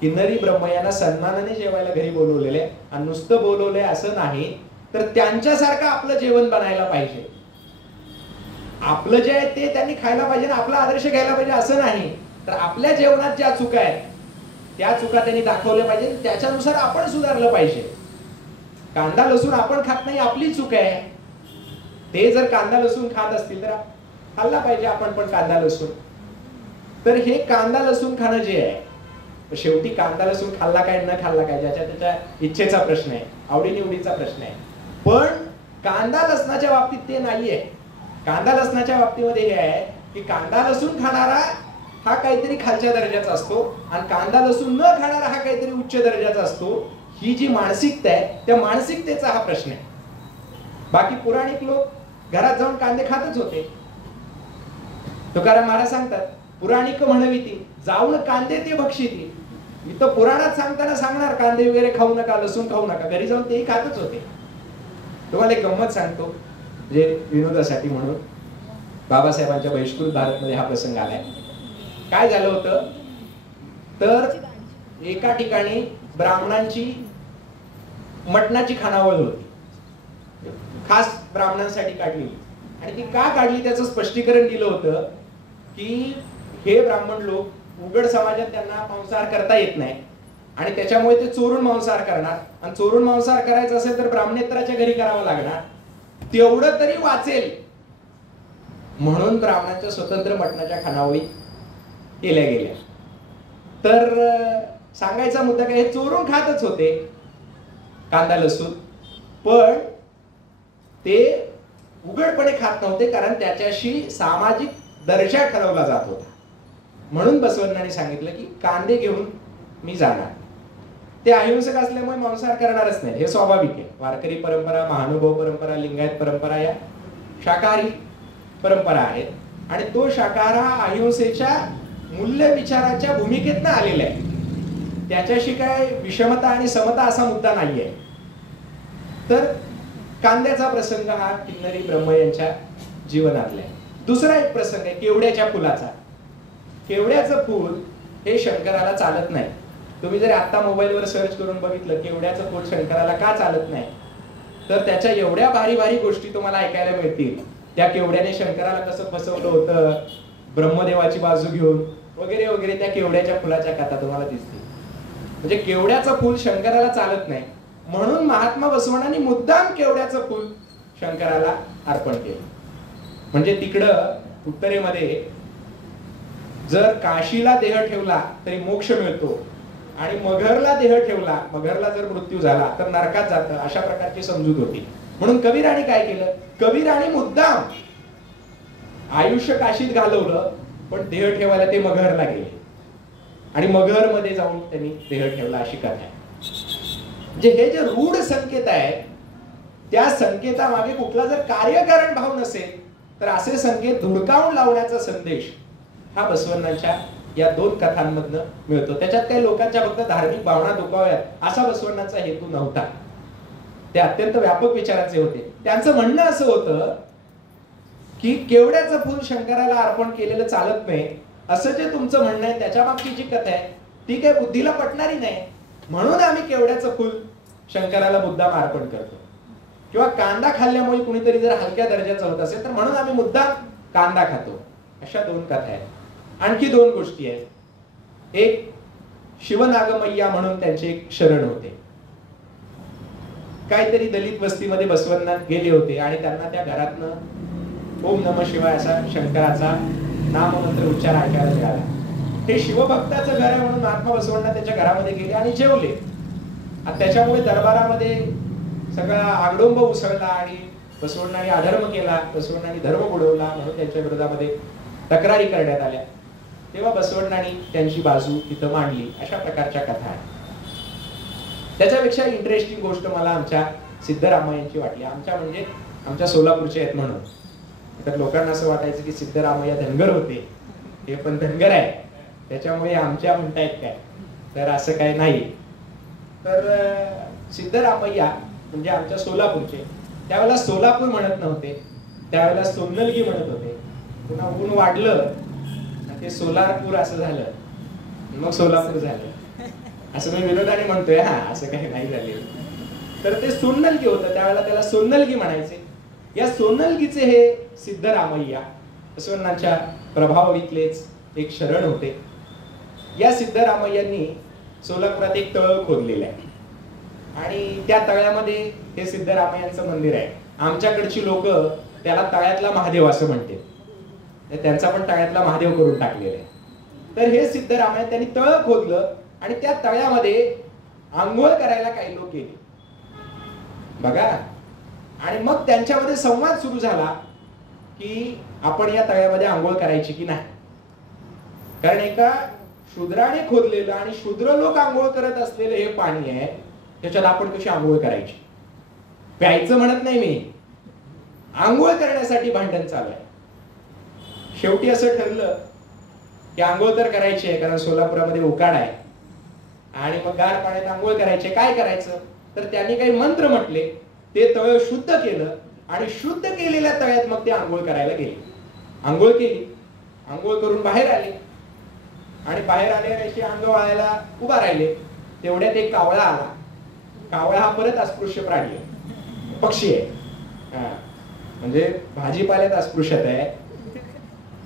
किन्नरी ब्रह्मय्यांना सन्मानाने जेवायला घरी बोलवलेले, आणि नुसतं बोलवले असं नाही तर त्यांच्यासारखं आपलं जेवण बनायला पाहिजे. आपलं जे आहे ते त्यांनी खायला पाहिजे ना, आपला आदर्श घ्यायला पाहिजे असं नाही. तर आपल्या जेवणात ज्या चुका आहेत त्या चुका त्यांनी दाखवल्या पाहिजे, त्याच्यानुसार आपण सुधारलं पाहिजे. कांदा लसूण आपण खात नाही, आपली चूक आहे. ते जर कांदा लसूण खात असतील तर खाल्ला पाहिजे आपण पण कांदा लसूण. तर हे कांदा लसूण खाणं जे आहे, शेवटी कांदा लसूण खाल्ला काय न खाल्ला काय ज्याच्या त्याच्या इच्छेचा प्रश्न आहे, आवडीनिवडीचा प्रश्न आहे. पण कांदा लसणाच्या बाबतीत ते नाहीये. कांदा लसणाच्या बाबतीमध्ये हे आहे की कांदा लसूण खाणारा हा काहीतरी खालच्या दर्जाचा असतो आणि कांदा लसूण न खाणारा हा काहीतरी उच्च दर्जाचा असतो. ही जी मानसिकता आहे त्या मानसिकतेचा हा प्रश्न आहे. बाकी पुराणिक लोक घरात जाऊन कांदे खातच होते. तुकाराम महाराज सांगतात, पुराणिक म्हणविती जाऊन कांदे ते भक्षिती. मी तर पुराणात सांगताना सांगणार कांदे वगैरे खाऊ नका, लसूण खाऊ नका, घरी जाऊन तेही खातच होते. तुम्हाला एक गंमत सांगतो जे विनोदासाठी म्हणून. बाबासाहेबांच्या बहिष्कृत भारतमध्ये हा प्रसंग आलाय. काय झालं होतं तर एका ठिकाणी ब्राह्मणांची मटणाची खानावळ होती, खास ब्राह्मणांसाठी काढली. आणि ती का काढली त्याचं स्पष्टीकरण दिलं होतं की हे ब्राह्मण लोक उघड समाजात त्यांना मांसाहार करता येत नाही आणि त्याच्यामुळे ते चोरून मांसाहार करणार आणि चोरून मांसाहार करायचं असेल तर ब्राह्मणेतराच्या घरी करावं लागणार, तेवढं तरी वाचेल म्हणून ब्राह्मणांच्या स्वतंत्र मटणाच्या खानावळी केल्या गेल्या. तर सांगायचा मुद्दा काय, हे चोरून खातच होते कांदा लसूण, पण ते उघडपणे खात नव्हते कारण त्याच्याशी सामाजिक दर्जा ठरवला जात होता. म्हणून बसवण्णांनी सांगितलं की कांदे घेऊन मी जाणार. ते अहिंसक असल्यामुळे मांसाहार करणारच नाही, हे स्वाभाविक आहे. वारकरी परंपरा, महानुभाव परंपरा, लिंगायत परंपरा या शाकाहारी परंपरा आहेत आणि तो शाकाहार हा अहिंसेच्या मूल्य विचाराच्या भूमिकेतनं आलेला आहे. त्याच्याशी काय विषमता आणि समता असा मुद्दा नाहीये. तर कांद्याचा प्रसंग हा किन्नरी ब्रह्म यांच्या जीवनातला आहे. दुसरा एक प्रसंग आहे केवड्याच्या फुलाचा. केवड्याचं फूल हे शंकराला चालत नाही. तुम्ही जर आता मोबाईलवर सर्च करून बघितलं केवड्याचं फूल शंकराला का चालत नाही, तर त्याच्या एवढ्या भारी भारी गोष्टी तुम्हाला ऐकायला मिळतील. त्या केवड्याने शंकराला कसं फसवलं होतं, ब्रह्मदेवाची बाजू घेऊन वगैरे वगैरे, त्या केवड्याच्या फुलाच्या कथा तुम्हाला दिसतील. म्हणजे केवड्याचं फूल शंकराला चालत नाही म्हणून महात्मा बसवण्णांनी मुद्दाम केवड्याचं फूल शंकराला अर्पण केलं. म्हणजे तिकडं उत्तरेमध्ये जर काशीला देह ठेवला तरी मोक्ष मिळतो आणि मगरला देह ठेवला, मगरला जर मृत्यू झाला तर नरकात जातं, अशा प्रकारची समजूत होती. म्हणून कबीराने काय केलं, कबीराने मुद्दाम आयुष्य काशीत घालवलं पण देह ठेवायला ते मगरला गेले आणि मगर मध्ये जाऊन त्यांनी देह ठेवला, अशी कथा आहे. म्हणजे हे जे रूढ संकेत आहे त्या संकेतामागे कुठला जर कार्यकारण भाव नसेल तर असे संकेत धुडकावून लावण्याचा संदेश हा बसवण्णांच्या या दोन कथांमधनं मिळतो. त्याच्यात काही लोकांच्या फक्त धार्मिक भावना दुखाव्यात असा बसवण्णांचा हेतू नव्हता. ते अत्यंत व्यापक विचाराचे होते. त्यांचं म्हणणं असं होतं की केवड्याचं फूल शंकराला अर्पण केलेलं चालत नाही असं जे तुमचं म्हणणं आहे त्याच्या मागची जी कथा आहे ती काही बुद्धीला पटणारी नाही, म्हणून आम्ही केवड्याचं फूल शंकराला मुद्दाम अर्पण करतो. किंवा कांदा खाल्ल्यामुळे कुणीतरी जर हलक्या दर्जाचं होत असेल तर म्हणून आम्ही मुद्दाम कांदा खातो. अशा दोन कथा आहेत. आणखी दोन गोष्टी आहेत. एक शिवनागमय्या म्हणून त्यांचे एक शरण होते. काहीतरी दलित वस्तीमध्ये बसवण्णा गेले होते आणि त्यांना त्या घरातनं ओम नमः शिवाय असा शंकराचा नाममंत्र उच्चार ऐकायला मिळाला. हे शिवभक्ताचं घर आहे म्हणून महात्मा बसवण्णा त्याच्या घरामध्ये गेले आणि जेवले. त्याच्यामुळे दरबारामध्ये सगळा आगडोंब उसळला आणि बसवण्णांनी अधर्म केला, बसवण्णांनी धर्म बुडवला म्हणून त्यांच्या विरोधामध्ये तक्रारी करण्यात आल्या. तेव्हा बसवण्णांनी त्यांची बाजू तिथं मांडली. अशा प्रकारच्या कथा आहेत. त्याच्यापेक्षा इंटरेस्टिंग गोष्ट मला आमच्या सिद्धरामय्यांची वाटली. आमच्या म्हणजे आमच्या सोलापूरचे आहेत म्हणून. तर लोकांना असं वाटायचं की सिद्धरामय्या धनगर होते, हे पण धनगर आहे त्याच्यामुळे आमच्या म्हणतायत काय, तर असं काय नाही. तर सिद्धरामय्या म्हणजे आमच्या सोलापूरचे. त्यावेळेला सोलापूर म्हणत नव्हते, त्यावेळेला सोन्नलगी म्हणत होते. पुन्हा ऊन वाढलं ते सोलारपूर असं झालं, मग सोलापूर झालं असं मी विरोधाने म्हणतोय. हा असं काही नाही झाले. तर ते सोन्नलगी होतं, त्यावेळेला त्याला सोन्नलगी म्हणायचे. या सोन्नलगीचे हे सिद्धरामय्या बसवण्णांच्या प्रभावीतलेच एक शरण होते. या सिद्धरामय्यांनी सोलापुरात एक तळ खोदलेलं आहे आणि त्या तळ्यामध्ये हे सिद्धरामय्यांचं मंदिर आहे. आमच्याकडची लोक त्याला तळ्यातला महादेव असं म्हणते. त्यांचा पण तळ्यातला महादेव करून टाकलेला आहे. तर हे सिद्धरामय्या त्यांनी तळ खोदलं आणि त्या तळ्यामध्ये आंघोळ करायला काही लोक गेले बघा. आणि मग त्यांच्यामध्ये संवाद सुरू झाला की आपण या तळ्यामध्ये आंघोळ करायची की नाही. कारण एका शूद्राने खोदलेलं आणि शूद्र लोक आंघोळ करत असलेलं हे पाणी आहे, त्याच्यात आपण कशी आंघोळ करायची. प्यायचं म्हणत नाही मी, आंघोळ करण्यासाठी भांडण चालू आहे. शेवटी असं ठरलं की आंघोळ तर करायची आहे, कारण सोलापुरामध्ये उकाडा आहे आणि मग गार पाण्यात आंघोळ करायचे. काय करायचं तर त्यांनी काही मंत्र म्हटले, ते तळ शुद्ध केलं आणि शुद्ध केलेल्या तळ्यात मग ते आंघोळ करायला गेले. आंघोळ केली, आंघोळ करून बाहेर आले आणि बाहेर आले अंग वाळायला उभा राहिले. तेवढ्यात एक कावळा आला. कावळा हा परत अस्पृश्य प्राणी आहे, पक्षी आहे. म्हणजे भाजीपाल्यात अस्पृश्यता आहे,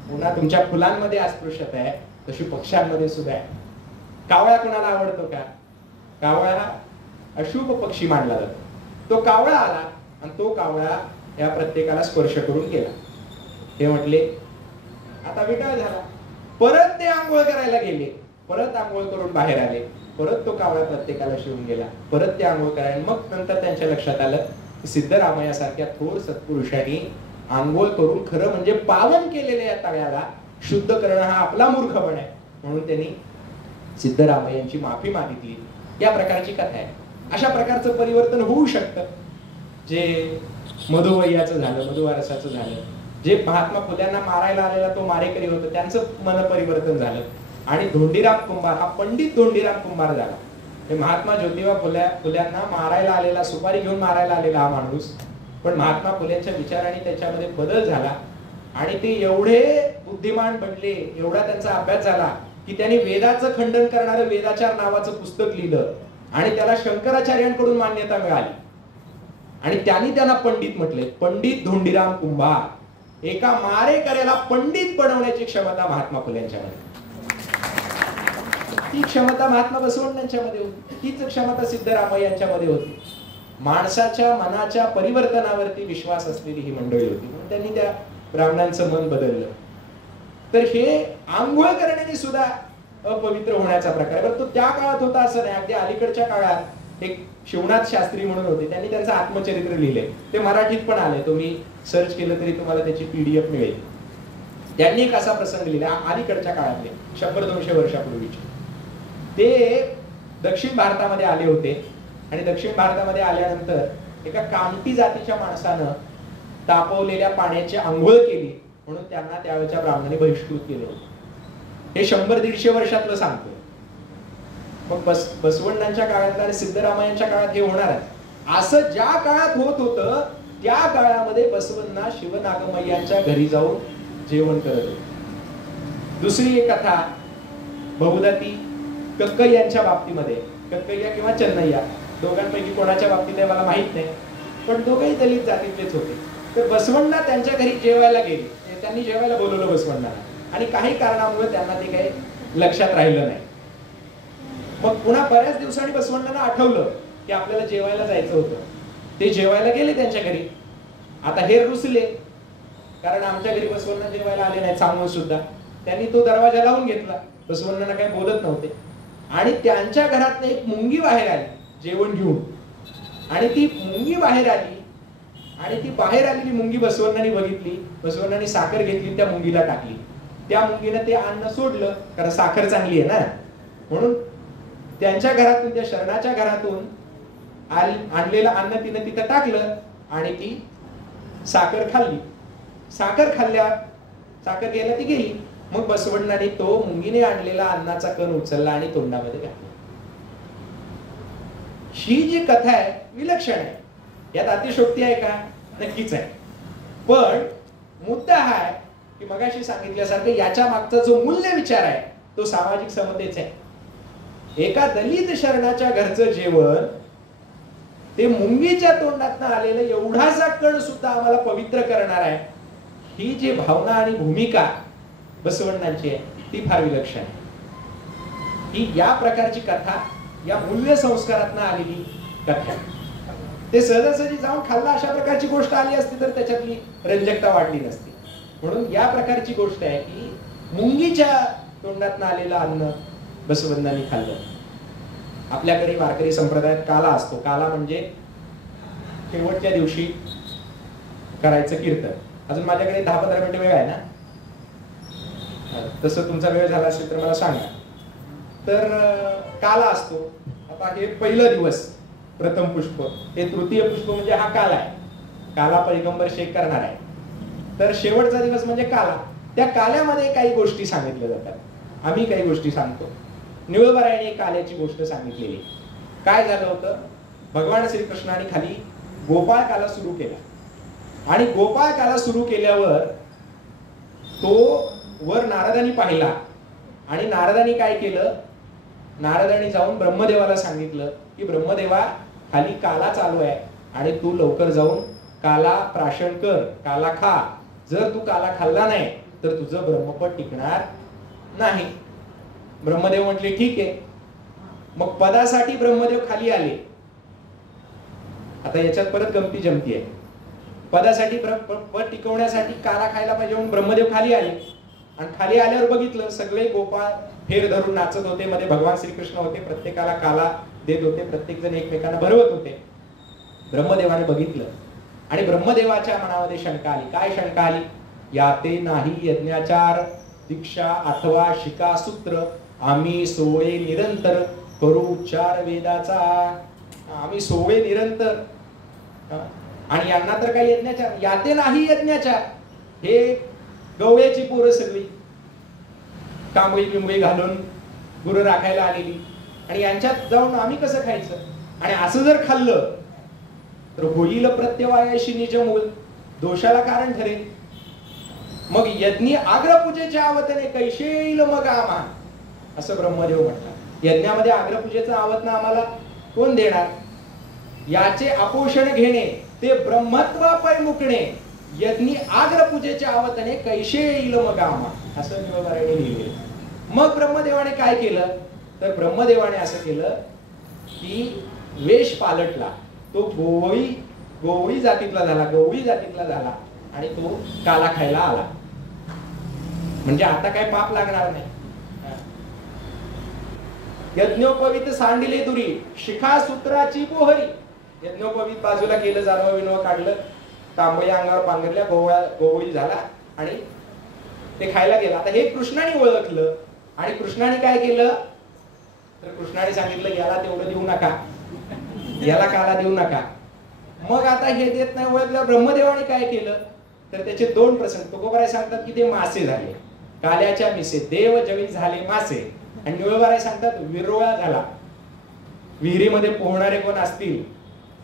पुन्हा तुमच्या फुलांमध्ये अस्पृश्यता आहे, तशी पक्ष्यांमध्ये सुद्धा आहे. कावळा कोणाला आवडतो का? कावळा हा अशुभ पक्षी मानला जातो. तो कावळा आला आणि तो कावळा या प्रत्येकाला स्पर्श करून गेला. ते म्हटले आता विटाळ झाला. परत ते आंघोळ करायला गेले, परत आंघोळ करून बाहेर आले, परत तो कावळा प्रत्येकाला शिवून गेला, परत ते आंघोळ करायला. मग नंतर त्यांच्या लक्षात आलं सिद्धरामय्यासारख्या थोर सत्पुरुषांनी आंघोळ करून खरं म्हणजे पावन केलेल्या या तळ्याला शुद्ध करणं हा आपला मूर्खपण आहे. म्हणून त्यांनी सिद्धरामय्यांची माफी मागितली. या प्रकारची कथा आहे. अशा प्रकारचं परिवर्तन होऊ शकतं. जे मधुवय्याचं झालं, मधुवारसाचं झालं, जे महात्मा फुल्यांना मारायला आलेला तो मारेकरी होता, त्यांचं मन परिवर्तन झालं. आणि धोंडीराम कुंभार हा पंडित धोंडीराम कुंभार झाला. महात्मा ज्योतिबा फुल्यांना मारायला आलेला, सुपारी घेऊन मारायला आलेला हा माणूस, पण महात्मा फुलेंच्या विचाराने त्याच्यामध्ये बदल झाला आणि ते एवढे बुद्धिमान बनले, एवढा त्यांचा अभ्यास झाला की त्यांनी वेदाचं खंडन करणारं वेदाचार नावाचं पुस्तक लिहिलं आणि त्याला शंकराचार्यांकडून मान्यता मिळाली. आणि त्यांना पंडित म्हटले. पंडित धोंडीराम कुंभार. एका मारेकऱ्याला पंडित बनवण्याची क्षमता महात्मा फुल्यांच्यामध्ये, ती क्षमता महात्मा बसवण्यांच्यामध्ये होती, तीच क्षमता सिद्धरामय्यांच्यामध्ये होती. माणसाच्या मनाच्या परिवर्तनावरती विश्वास असलेली ही मंडळी होती. म्हणून त्यांनी त्या ब्राह्मणांचं मन बदललं. तर हे आंघोळ करण्याने सुद्धा अपवित्र होण्याचा प्रकार आहे. तो त्या काळात होता असं नाही. अगदी अलीकडच्या काळात एक शिवनाथ शास्त्री म्हणून होते, त्यांनी त्यांचं आत्मचरित्र लिहिले. ते मराठीत पण आले, तुम्ही सर्च केलं तरी तुम्हाला त्याची PDF मिळेल. त्यांनी एक असा प्रसंग लिहिला अलीकडच्या काळातले 100-200 वर्षापूर्वीचे. ते दक्षिण भारतामध्ये आले होते आणि दक्षिण भारतामध्ये आल्यानंतर एका कामठी जातीच्या माणसानं तापवलेल्या पाण्याची आंघोळ केली म्हणून त्यांना त्यावेळेच्या ब्राह्मणांनी बहिष्कृत केलं होतं. हे 100-150 वर्षातलं सांगतो. मग बसवण्णांच्या काळात आणि सिद्धरामय्यांच्या काळात हे होणार आहे. असं ज्या काळात होत होतं त्या काळामध्ये बसवण्णा शिवनागमय्यांच्या घरी जाऊन जेवण करत होते. दुसरी एक कथा बहुधा ती कक्कय्यांच्या बाबतीमध्ये, कक्कय्या किंवा चन्नय्या दोघांपैकी कोणाच्या बाबतीत आहे मला माहित नाही, पण दोघेही दलित जातीतलेच होते. तर बसवण्णा त्यांच्या घरी जेवायला गेले. त्यांनी जेवायला बोलवलं बसवण्णाला आणि काही कारणामुळे त्यांना ते काही लक्षात राहिलं नाही. मग पुन्हा बऱ्याच दिवसांनी बसवण्णांना आठवलं की आपल्याला जेवायला जायचं होतं. ते जेवायला गेले त्यांच्या घरी. आता हे रुसले, कारण आमच्या घरी बसवण्णा जेवायला आले नाही सांगून सुद्धा. त्यांनी तो दरवाजा लावून घेतला. बसवण्णांना काही बोलत नव्हते आणि त्यांच्या घरात एक मुंगी बाहेर आली जेवण घेऊन. आणि ती मुंगी बाहेर आली आणि ती बाहेर आलेली मुंगी बसवण्णांनी बघितली. बसवण्णांनी साखर घेतली, त्या मुंगीला टाकली. त्या मुंगीने ते अन्न सोडलं, कारण साखर चांगली आहे ना. म्हणून त्यांच्या घरातून, त्या शरणाच्या घरातून आणलेलं अन्न तिने तिथं टाकलं आणि ती साखर खाल्ली. साखर घ्यायला ती गेली. मग बसवण्णाने तो मुंगीने आणलेला अन्नाचा कण उचलला आणि तोंडामध्ये घातला. ही जी कथा आहे विलक्षण आहे. यात अतिशयोक्ती आहे का? नक्कीच आहे. पण मुद्दा हा आहे की मगाशी सांगितल्यासारखं याच्या मागचा जो मूल्य विचार आहे तो सामाजिक समतेचा आहे. एका दलित शरणाच्या घरचं जेवण ते मुंगीच्या तोंडातनं आलेलं एवढासा कण सुद्धा आम्हाला पवित्र करणार आहे. ही जी भावना आणि भूमिका बसवण्णांची आहे ती फार विलक्षण आहे. ही या प्रकारची कथा या मूल्य संस्कारातनं आलेली कथा. ते सहजासहजी जाऊन खाल्ला अशा प्रकारची गोष्ट आली असती तर त्याच्यातली रंजकता वाढली नसती. म्हणून या प्रकारची गोष्ट आहे की मुंगीच्या तोंडातनं आलेलं अन्न बसवंतांनी खाल्लं. आपल्याकडे वारकरी संप्रदायात काला असतो. काला म्हणजे शेवटच्या दिवशी करायचं कीर्तन. अजून माझ्याकडे 10-15 मिनिटं वेळ आहे ना? तसं तुमचा वेळ झाला असेल तर मला सांगा. तर काला असतो. आता हे पहिला दिवस, प्रथम पुष्प, हे तृतीय पुष्प म्हणजे हा काला आहे. काला पैगंबर शेक करणार आहे. तर शेवटचा दिवस म्हणजे काला. त्या काल्यामध्ये काही गोष्टी सांगितल्या जातात. आम्ही काही गोष्टी सांगतो. निवळबरायाने काल्याची गोष्ट सांगितलेली. काय झालं होतं, भगवान श्रीकृष्णाने खाली गोपाळ काला सुरू केला आणि गोपाळ काला सुरू केल्यावर तो वर नारदांनी पाहिला आणि नारदांनी काय केलं, नारदांनी जाऊन ब्रह्मदेवाला सांगितलं की ब्रह्मदेवा खाली काला चालू आहे आणि तू लवकर जाऊन काला प्राशन कर, काला खा. जर तू काला खाल्ला नाही तर तुझं ब्रह्मपद टिकणार नाही. ब्रह्मदेव म्हटले ठीक आहे. मग पदासाठी ब्रह्मदेव खाली आले. आता याच्यात परत गमती जमती आहे. पदासाठी पद टिकवण्यासाठी काला खायला पाहिजे म्हणून ब्रह्मदेव खाली आले आणि खाली आल्यावर बघितलं सगळे गोपाळ फेर धरून नाचत होते. मध्ये भगवान श्रीकृष्ण होते. प्रत्येकाला काला देत होते. प्रत्येक जण एकमेकांना भरवत होते. ब्रह्मदेवाने बघितलं आणि ब्रह्मदेवाच्या मनामध्ये शंका आली. काय शंका आली? याते नाही यज्ञाचार दीक्षा अथवा शिका सूत्र, आम्ही सोळे निरंतर करू उच्चार वेदाचा. आम्ही सोळे निरंतर आणि यांना तर काही यज्ञाचार, याते नाही यज्ञाचार. हे गवळ्याची पोरं सगळी कांबळी बिंबळी घालून गुरु राखायला आलेली आणि यांच्यात जाऊन आम्ही कसं खायचं? आणि असं जर खाल्लं तर होईल प्रत्यवायाशी निज मूल, दोषाला कारण ठरेल. मग यज्ञी आग्रपूजेच्या आवतने कैसे येईल मग आम्हा, असं ब्रह्मदेव म्हटलं. यज्ञामध्ये आग्रपूजेचं आवतनं आम्हाला कोण देणार? याचे आपोषण घेणे ते ब्रह्मत्व पैमुकणे, यज्ञी आग्रपूजेच्या आवतने कैसे येईल मग आम्हा, असं निवळबरायाने लिहिले. मग ब्रह्मदेवाने काय केलं तर ब्रह्मदेवाने असं केलं की वेश पालटला. तो गोवळी जातीतला झाला, गवळी जातीतला झाला आणि तो काला खायला आला. म्हणजे आता काय पाप लागणार नाही. यज्ञोपवीत सांडिले दुरी, शिखा सूत्राची बोहरी. यज्ञोपवीत बाजूला केलं, जानव विनव काढलं, तांबया अंगावर पांघरल्या, गोवळी झाला आणि ते खायला गेला. आता हे कृष्णाने ओळखलं आणि कृष्णाने काय केलं तर कृष्णाने सांगितलं याला तेवढं देऊ नका, याला काला देऊ नका. मग आता हे देत नाही ओळखलं. ब्रह्मदेवाने काय केलं तर त्याचे दोन प्रसंग तुकोबराय सांगतात की ते मासे झाले, काल्याच्या मिसे देव जळी झाले मासे. आणि निवळबराय सांगतात विरोळा झाला. विहिरीमध्ये पोहणारे कोण असतील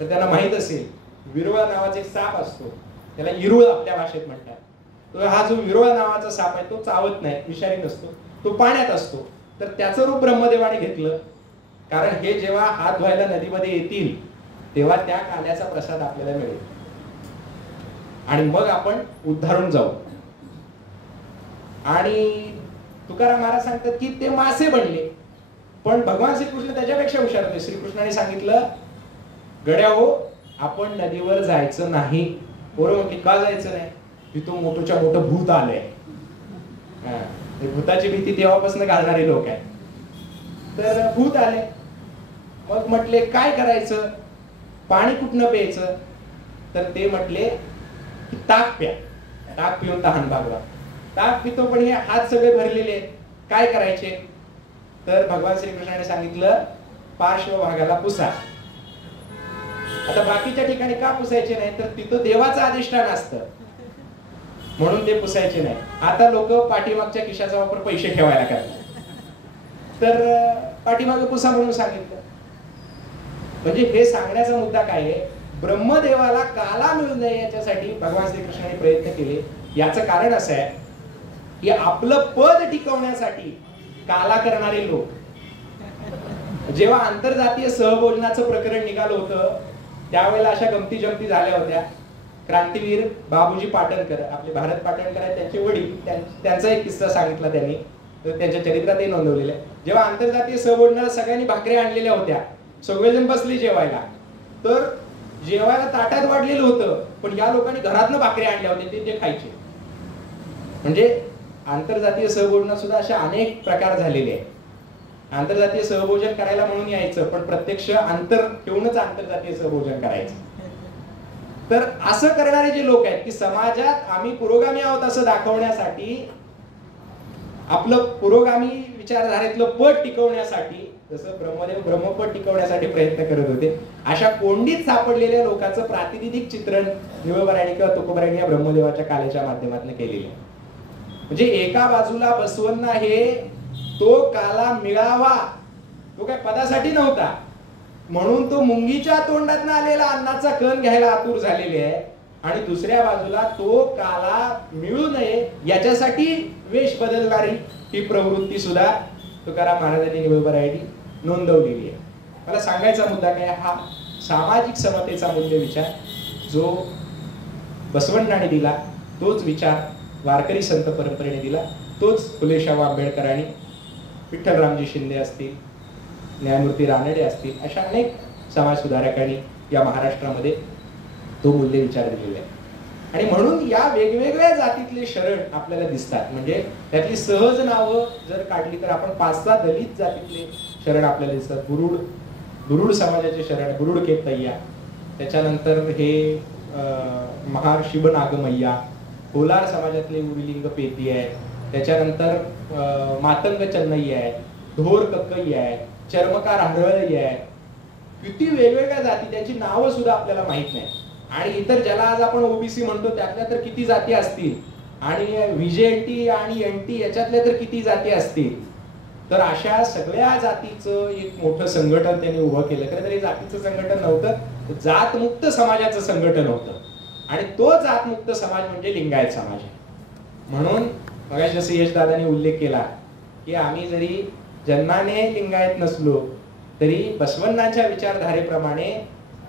तर त्यांना माहित असेल विरोळा नावाचा एक साप असतो, त्याला इरुळ आपल्या भाषेत म्हणतात. तर हा जो विरोळा नावाचा साप आहे तो चावत नाही, विषारी नसतो, तो पाण्यात असतो. तर त्याचं रूप ब्रह्मदेवाने घेतलं. कारण हे जेव्हा हात धुवायला नदीमध्ये येतील तेव्हा त्या काल्याचा प्रसाद आपल्याला मिळेल आणि मग आपण उद्धारून जाऊ. आणि तुकाराम महाराज सांगतात की ते मासे बनले. पण भगवान श्रीकृष्ण त्याच्यापेक्षा हुशार होते. श्रीकृष्णाने सांगितलं गड्या हो आपण नदीवर जायचं नाही. पोरं म्हटली का जायचं नाही? तिथून मोठोच्या मोठं भूत आलंय. भूताची भीती तेव्हापासून घालणारे लोक आहेत. तर भूत आले. मग म्हटले काय करायचं, पाणी कुठनं प्यायचं? तर ते म्हटले की ताक प्या, ताक पिऊन तहान भागवा. ताक पितो पण हे हात सगळे भरलेले, काय करायचे? तर भगवान श्रीकृष्णाने सांगितलं पार्श्वभागाला पुसा. आता बाकीच्या ठिकाणी का पुसायचे नाही तर तिथं देवाचं अधिष्ठान असतं म्हणून ते पुसायचे नाही. आता लोक पाठीमागच्या खिशाचा वापर पैसे ठेवायला करतात, तर पाठीमागे पुसा म्हणून सांगितलं. म्हणजे हे सांगण्याचा मुद्दा काय आहे, ब्रह्मदेवाला काला मिळू नये याच्यासाठी भगवान श्रीकृष्णाने प्रयत्न केले. याचं कारण असं आहे की आपलं पद टिकवण्यासाठी काला करणारे लोक, जेव्हा आंतरजातीय सहभोजनाचं प्रकरण निघालं होतं त्यावेळेला अशा गमती जमती झाल्या होत्या. क्रांतीवीर बाबूजी पाटणकर, आपले भारत पाटणकर आहेत, त्यांचे वडील, त्यांचा एक किस्सा सांगितला त्यांनी, तर त्यांच्या चरित्रातही नोंदवलेलं आहे. जेव्हा आंतरजातीय सहभोजनाला सगळ्यांनी भाकरी आणलेल्या होत्या, सगळेजण बसले जेवायला, तर जेवायला ताटात वाढलेलं होतं पण या लोकांनी घरातनं भाकरी आणल्या होत्या, ते खायचे. म्हणजे आंतरजातीय सहभोजनात सुद्धा अशा अनेक प्रकार झालेले आहेत. आंतरजातीय सहभोजन करायला म्हणून यायचं, पण प्रत्यक्ष अंतर ठेवूनच आंतरजातीय सहभोजन करायचं. तर असं करणारे जे लोक आहेत की समाजात आम्ही पुरोगामी आहोत असं दाखवण्यासाठी, आपलं पुरोगामी विचारधारेतलं पट टिकवण्यासाठी, जसं ब्रह्मदेव ब्रह्मपट टिकवण्यासाठी प्रयत्न करत होते, अशा कोंडीत सापडलेल्या लोकांचं प्रातिनिधिक चित्रण निळोबरायणी किंवा तुकोबरायणी या ब्रह्मदेवाच्या कालेच्या माध्यमातून केलेलं आहे. म्हणजे एका बाजूला बसवण्णा हे तो काला मिळावा, तो काय पदासाठी नव्हता, म्हणून तो मुंगीच्या तोंडातून आलेला अन्नाचा कण घ्यायला आतुर झालेले आहे, आणि दुसऱ्या बाजूला तो काला मिळू नये याच्यासाठी वेश बदलणारी ही प्रवृत्ती सुद्धा तुकाराम महाराजांनी निळोबरायणी नोंदवलेली आहे. मला सांगायचा मुद्दा काय, हा सामाजिक समतेचा मूल्य विचार जो बसवण्णाने दिला, तोच विचार वारकरी संत परंपरेने दिला, तोच फुले शाहू आंबेडकरांनी, विठ्ठलरामजी शिंदे असतील, न्यायमूर्ती रानडे असतील, अशा अनेक समाज सुधारकांनी या महाराष्ट्रामध्ये तो मूल्य विचार दिलेला आहे. आणि म्हणून या वेगवेगळ्या जातीतले शरण आपल्याला दिसतात. म्हणजे त्यातली सहज नावं जर काढली तर आपण 5-6 दलित जातीतले शरण आपल्याला दिसतात. बुरुड समाजाचे शरण बुरुड केतय्या, त्याच्यानंतर हे महार शिब नागमय्या, कोलार समाजातले उरिलिंग पेती आहे, त्याच्यानंतर मातंग चन्नई आहे, ढोर कक्कई आहे, चर्मकार हरळई आहे. किती वेगवेगळ्या जाती, त्यांची नावं सुद्धा आपल्याला माहित नाही. आणि इतर ज्याला आज आपण ओबीसी म्हणतो त्यातल्या तर किती जाती असतील, आणि व्हीजेएनटी आणि एनटी याच्यातल्या तर किती जाती असतील. तर अशा सगळ्या जातीचं एक मोठं संघटन त्यांनी उभं केलं. खरं तर हे जातीचं संघटन नव्हतं, जातमुक्त समाजाचं संघटन होतं. आणि तो जातमुक्त समाज म्हणजे लिंगायत समाज आहे. म्हणून मग जसं यशदादांनी उल्लेख केला की आम्ही जरी जन्माने लिंगायत नसलो तरी बसवण्णांच्या विचारधारेप्रमाणे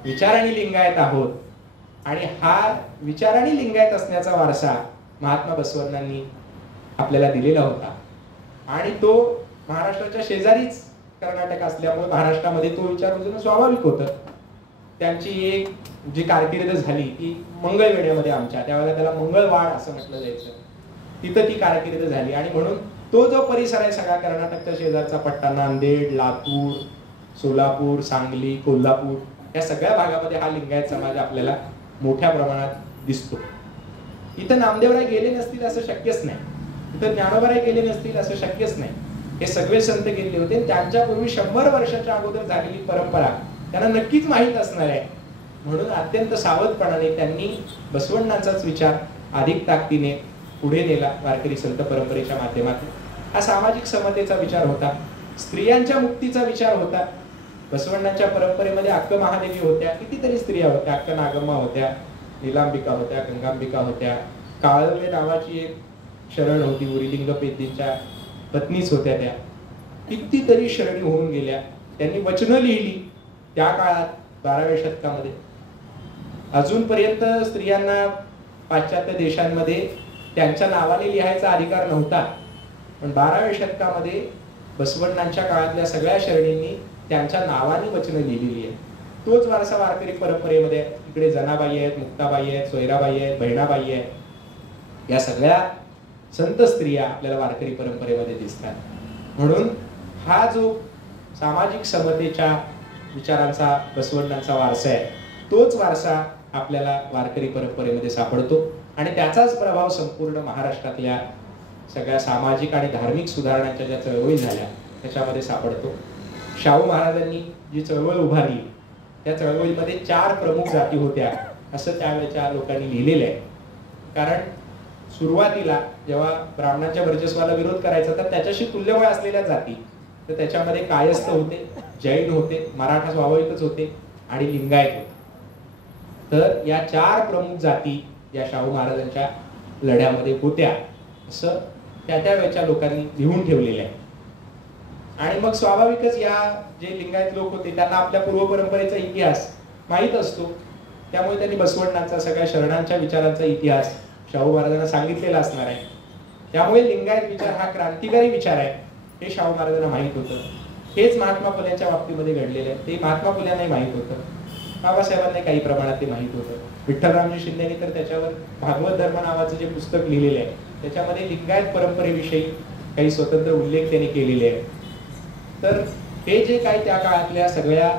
विचाराने लिंगायत आहोत. आणि हा विचाराने लिंगायत असण्याचा वारसा महात्मा बसवण्णांनी आपल्याला दिलेला होता. आणि तो महाराष्ट्राच्या शेजारीच कर्नाटक असल्यामुळे महाराष्ट्रामध्ये तो विचार रुजणं स्वाभाविक होतं. त्यांची एक जी कारकीर्द झाली ती मंगळवेढ्यामध्ये, आमच्या त्यावेळेला त्याला मंगळवाड असं म्हटलं जायचं, तिथं ती कारकीर्द झाली. आणि म्हणून तो जो परिसर आहे सगळा कर्नाटकच्या शेजारचा पट्टा, नांदेड, लातूर, सोलापूर, सांगली, कोल्हापूर, या सगळ्या भागामध्ये हा लिंगायत समाज आपल्याला मोठ्या प्रमाणात दिसतो. इथं नामदेवराय गेले नसतील असं शक्यच नाही, इथं ज्ञानोबाराय गेले नसतील असं शक्यच नाही. हे सगळे संत गेले होते. त्यांच्यापूर्वी 100 वर्षाच्या अगोदर झालेली परंपरा त्यांना नक्कीच माहीत असणार आहे. म्हणून अत्यंत सावधपणाने त्यांनी बसवण्णांचाच विचार अधिक ताकदीने पुढे नेला वारकरी संत परंपरेच्या माध्यमातून. हा सामाजिक समतेचा विचार होता, स्त्रियांच्या मुक्तीचा विचार होता. बसवण्णांच्या परंपरेमध्ये अक्क महादेवी होत्या, कितीतरी स्त्रिया होत्या. अक्क नागम्मा होत्या, नीलांबिका होत्या, गंगांबिका होत्या, काळवे नावाची एक शरण होती, उरिलिंग पेतींच्या पत्नीच होत्या. त्या कितीतरी शरणी होऊन गेल्या. त्यांनी वचनं लिहिली त्या काळात 12व्या शतकामध्ये. अजूनपर्यंत स्त्रियांना पाश्चात्य देशांमध्ये त्यांच्या नावाने लिहायचा अधिकार नव्हता, पण 12व्या शतकामध्ये बसवण्णांच्या काळातल्या सगळ्या शरणींनी त्यांच्या नावाने वचनं लिहिलेली आहे. तोच वारसा वारकरी परंपरेमध्ये इकडे जनाबाई आहेत, मुक्ताबाई आहेत, सोयराबाई आहेत, बहिणाबाई आहेत, या सगळ्या संत स्त्रिया आपल्याला वारकरी परंपरेमध्ये दिसतात. म्हणून हा जो सामाजिक समतेच्या विचारांचा बसवण्णांचा वारसा आहे, तोच वारसा आपल्याला वारकरी परंपरेमध्ये सापडतो. आणि त्याचाच प्रभाव संपूर्ण महाराष्ट्रातल्या सगळ्या सामाजिक आणि धार्मिक सुधारणांच्या ज्या चळवळी झाल्या त्याच्यामध्ये सापडतो. शाहू महाराजांनी जी चळवळ उभारली त्या चळवळीमध्ये 4 प्रमुख जाती होत्या असं त्यावेळेच्या लोकांनी लिहिलेलं आहे. कारण सुरुवातीला जेव्हा ब्राह्मणांच्या वर्चस्वाला विरोध करायचा तर त्याच्याशी तुल्यबळ असलेल्या जाती, तर त्याच्यामध्ये कायस्थ होते, जैन होते, मराठा स्वाभाविकच होते आणि लिंगायत होते. तर या 4 प्रमुख जाती या शाहू महाराजांच्या लढ्यामध्ये होत्या असं त्या वेळच्या लोकांनी लिहून ठेवलेलं आहे. आणि मग स्वाभाविकच या जे लिंगायत लोक होते त्यांना आपल्या पूर्व परंपरेचा इतिहास माहीत असतो, त्यामुळे त्यांनी बसवण्णांचा सगळ्या शरणांच्या विचारांचा इतिहास शाहू महाराजांना सांगितलेला असणार आहे. त्यामुळे लिंगायत विचार हा क्रांतिकारी विचार आहे हे शाहू महाराजांना माहीत होतं. हेच महात्मा फुल्यांच्या बाबतीमध्ये घडलेलं आहे. ते महात्मा फुल्यांनाही माहीत होतं, बाबासाहेबांना काही प्रमाणात ते माहीत होतं. विठ्ठलरामजी शिंदेनी तर त्याच्यावर भागवत धर्म नावाचं जे पुस्तक लिहिलेलं आहे त्याच्यामध्ये लिंगायत परंपरेविषयी काही स्वतंत्र उल्लेख त्यांनी केलेले आहे. तर हे जे काही त्या काळातल्या सगळ्या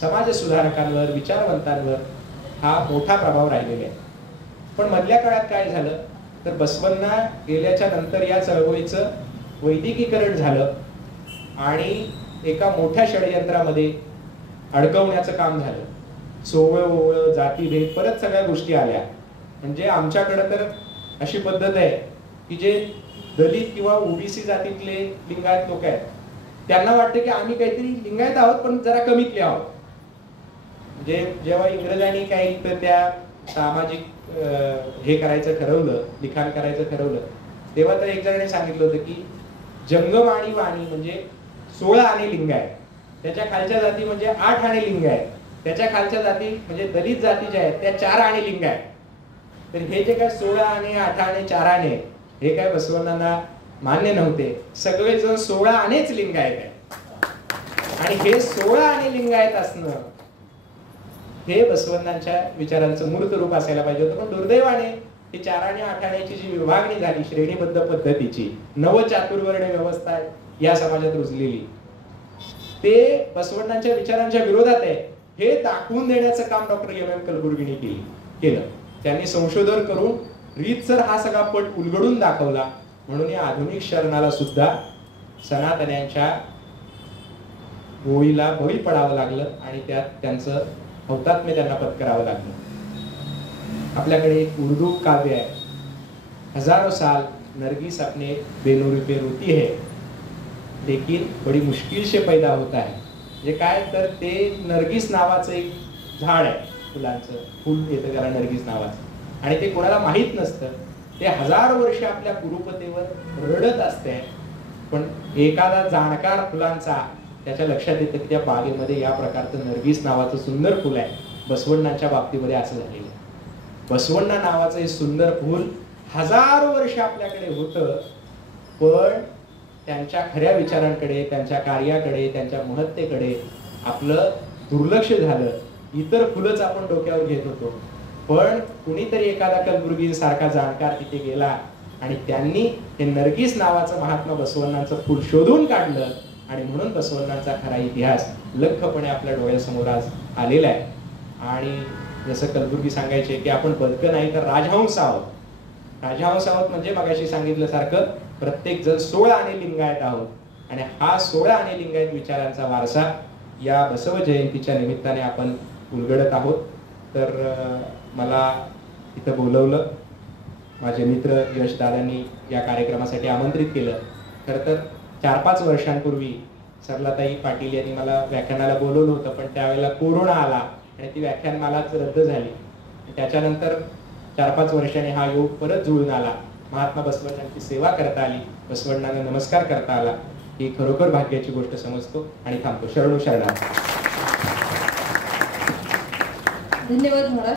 समाज सुधारकांवर, विचारवंतांवर हा मोठा प्रभाव राहिलेला आहे. पण मधल्या काळात काय झालं तर बसवांना गेल्याच्या नंतर या चळवळीचं वैदिकीकरण झालं आणि एका मोठ्या षडयंत्रामध्ये अडकवण्याचं काम झालं. सोवळ ओवळ जातीभेद परत सगळ्या गोष्टी आल्या. म्हणजे आमच्याकडे तर अशी पद्धत आहे की जे दलित किंवा ओबीसी जातीतले लिंगायत लोक आहेत त्यांना वाटतं की आम्ही काहीतरी लिंगायत आहोत पण जरा कमीतले आहोत. म्हणजे जेव्हा इंग्रजांनी काही तर त्या सामाजिक हे करायचं ठरवलं, लिखाण करायचं ठरवलं, तेव्हा तर एक जणांनी सांगितलं होतं की जंगम आणि वाणी म्हणजे 16 आणे लिंग आहेत, त्याच्या खालच्या जाती म्हणजे 8 आणे लिंग आहेत, त्याच्या खालच्या जाती म्हणजे दलित जाती ज्या आहेत त्या 4 आणे लिंग आहेत. तर हे जे काय 16 आणे, 8 आणे, 4 आणे हे काय बसवण्णांना मान्य नव्हते. सगळेजण 16 आणेच लिंगायत आहेत आणि हे 16 आणे लिंगायत असणं हे बसवण्णांच्या विचारांचं मूर्त रूप असायला पाहिजे होतं. पण दुर्दैवाने ही 4 आणि 8 आण्याची जी विभागणी झाली श्रेणीबद्ध पद्धतीची, नवचातुर्वर्ण व्यवस्था या समाजात रुजलेली, ते बसवण्णांच्या विचारांच्या विरोधात आहे हे दाखवून देण्याचं काम डॉक्टर एम कलबुर्गींनी केलं. त्यांनी संशोधन करून रीतसर हा सगळा पट उलगडून दाखवला. म्हणून या आधुनिक शरणाला सुद्धा सनातन्यांच्या गोळीला बळी पडावं लागलं आणि त्यात त्यांचं हौतात्म्य त्यांना पत्करावं लागलं. आपल्याकडे एक उर्दू काव्य आहे, हजारों साल नरगिस अपने बेनूरी पे रोती है लेकिन बड़ी मुश्किल से पैदा होता है. म्हणजे काय तर ते नरगिस नावाचं एक झाड आहे, फुलांचं फुल येतं त्याला नरगिस नावाचं, आणि ते कोणाला माहीत नसतं. ते हजारो वर्ष आपल्या कुरूपतेवर रडत असते. पण एखादा जाणकार फुलांचा त्याच्या लक्षात येतं की त्या बागेमध्ये या प्रकारचं नरगिस नावाचं सुंदर फुल आहे. बसवण्णांच्या बाबतीमध्ये असं झालेलं आहे. बसवण्णा नावाचं हे सुंदर फुल हजारो वर्ष आपल्याकडे होतं, पण त्यांच्या खऱ्या विचारांकडे, त्यांच्या कार्याकडे, त्यांच्या महत्तेकडे आपलं दुर्लक्ष झालं. इतर फुलंच आपण डोक्यावर घेत होतो. पण कुणीतरी एखादा कलबुर्गीसारखा जाणकार तिथे गेला आणि त्यांनी हे नरगिस नावाचं महात्मा बसवण्णांचं फुल शोधून काढलं आणि म्हणून बसवण्णांचा खरा इतिहास लख्खपणे आपल्या डोळ्यासमोर आज आलेला आहे. आणि जसं कलबुर्गी सांगायचे की आपण बदकं नाही तर राजहंस आहोत. राजहंस आहोत म्हणजे मगाशी सांगितल्यासारखं प्रत्येक जण 16 आणे लिंगायत आहोत आणि हा 16 आणे लिंगायत विचारांचा वारसा या बसव जयंतीच्या निमित्ताने आपण उलगडत आहोत. तर मला इथं बोलवलं, माझे मित्र यश दादांनी या कार्यक्रमासाठी आमंत्रित केलं. खरं तर 4-5 वर्षांपूर्वी सरलाताई पाटील यांनी मला व्याख्यानाला बोलवलं होतं, पण त्यावेळेला कोरोना आला आणि ती व्याख्यान मलाच रद्द झाली. त्याच्यानंतर 4-5 वर्षांनी हा योग परत जुळून आला. महात्मा बसवण्णांची सेवा करता आली, बसवण्णांना नमस्कार करता आला. ही खरोखर भाग्याची गोष्ट समजतो आणि थांबतो. शरणो शरणार्थी. धन्यवाद महाराज.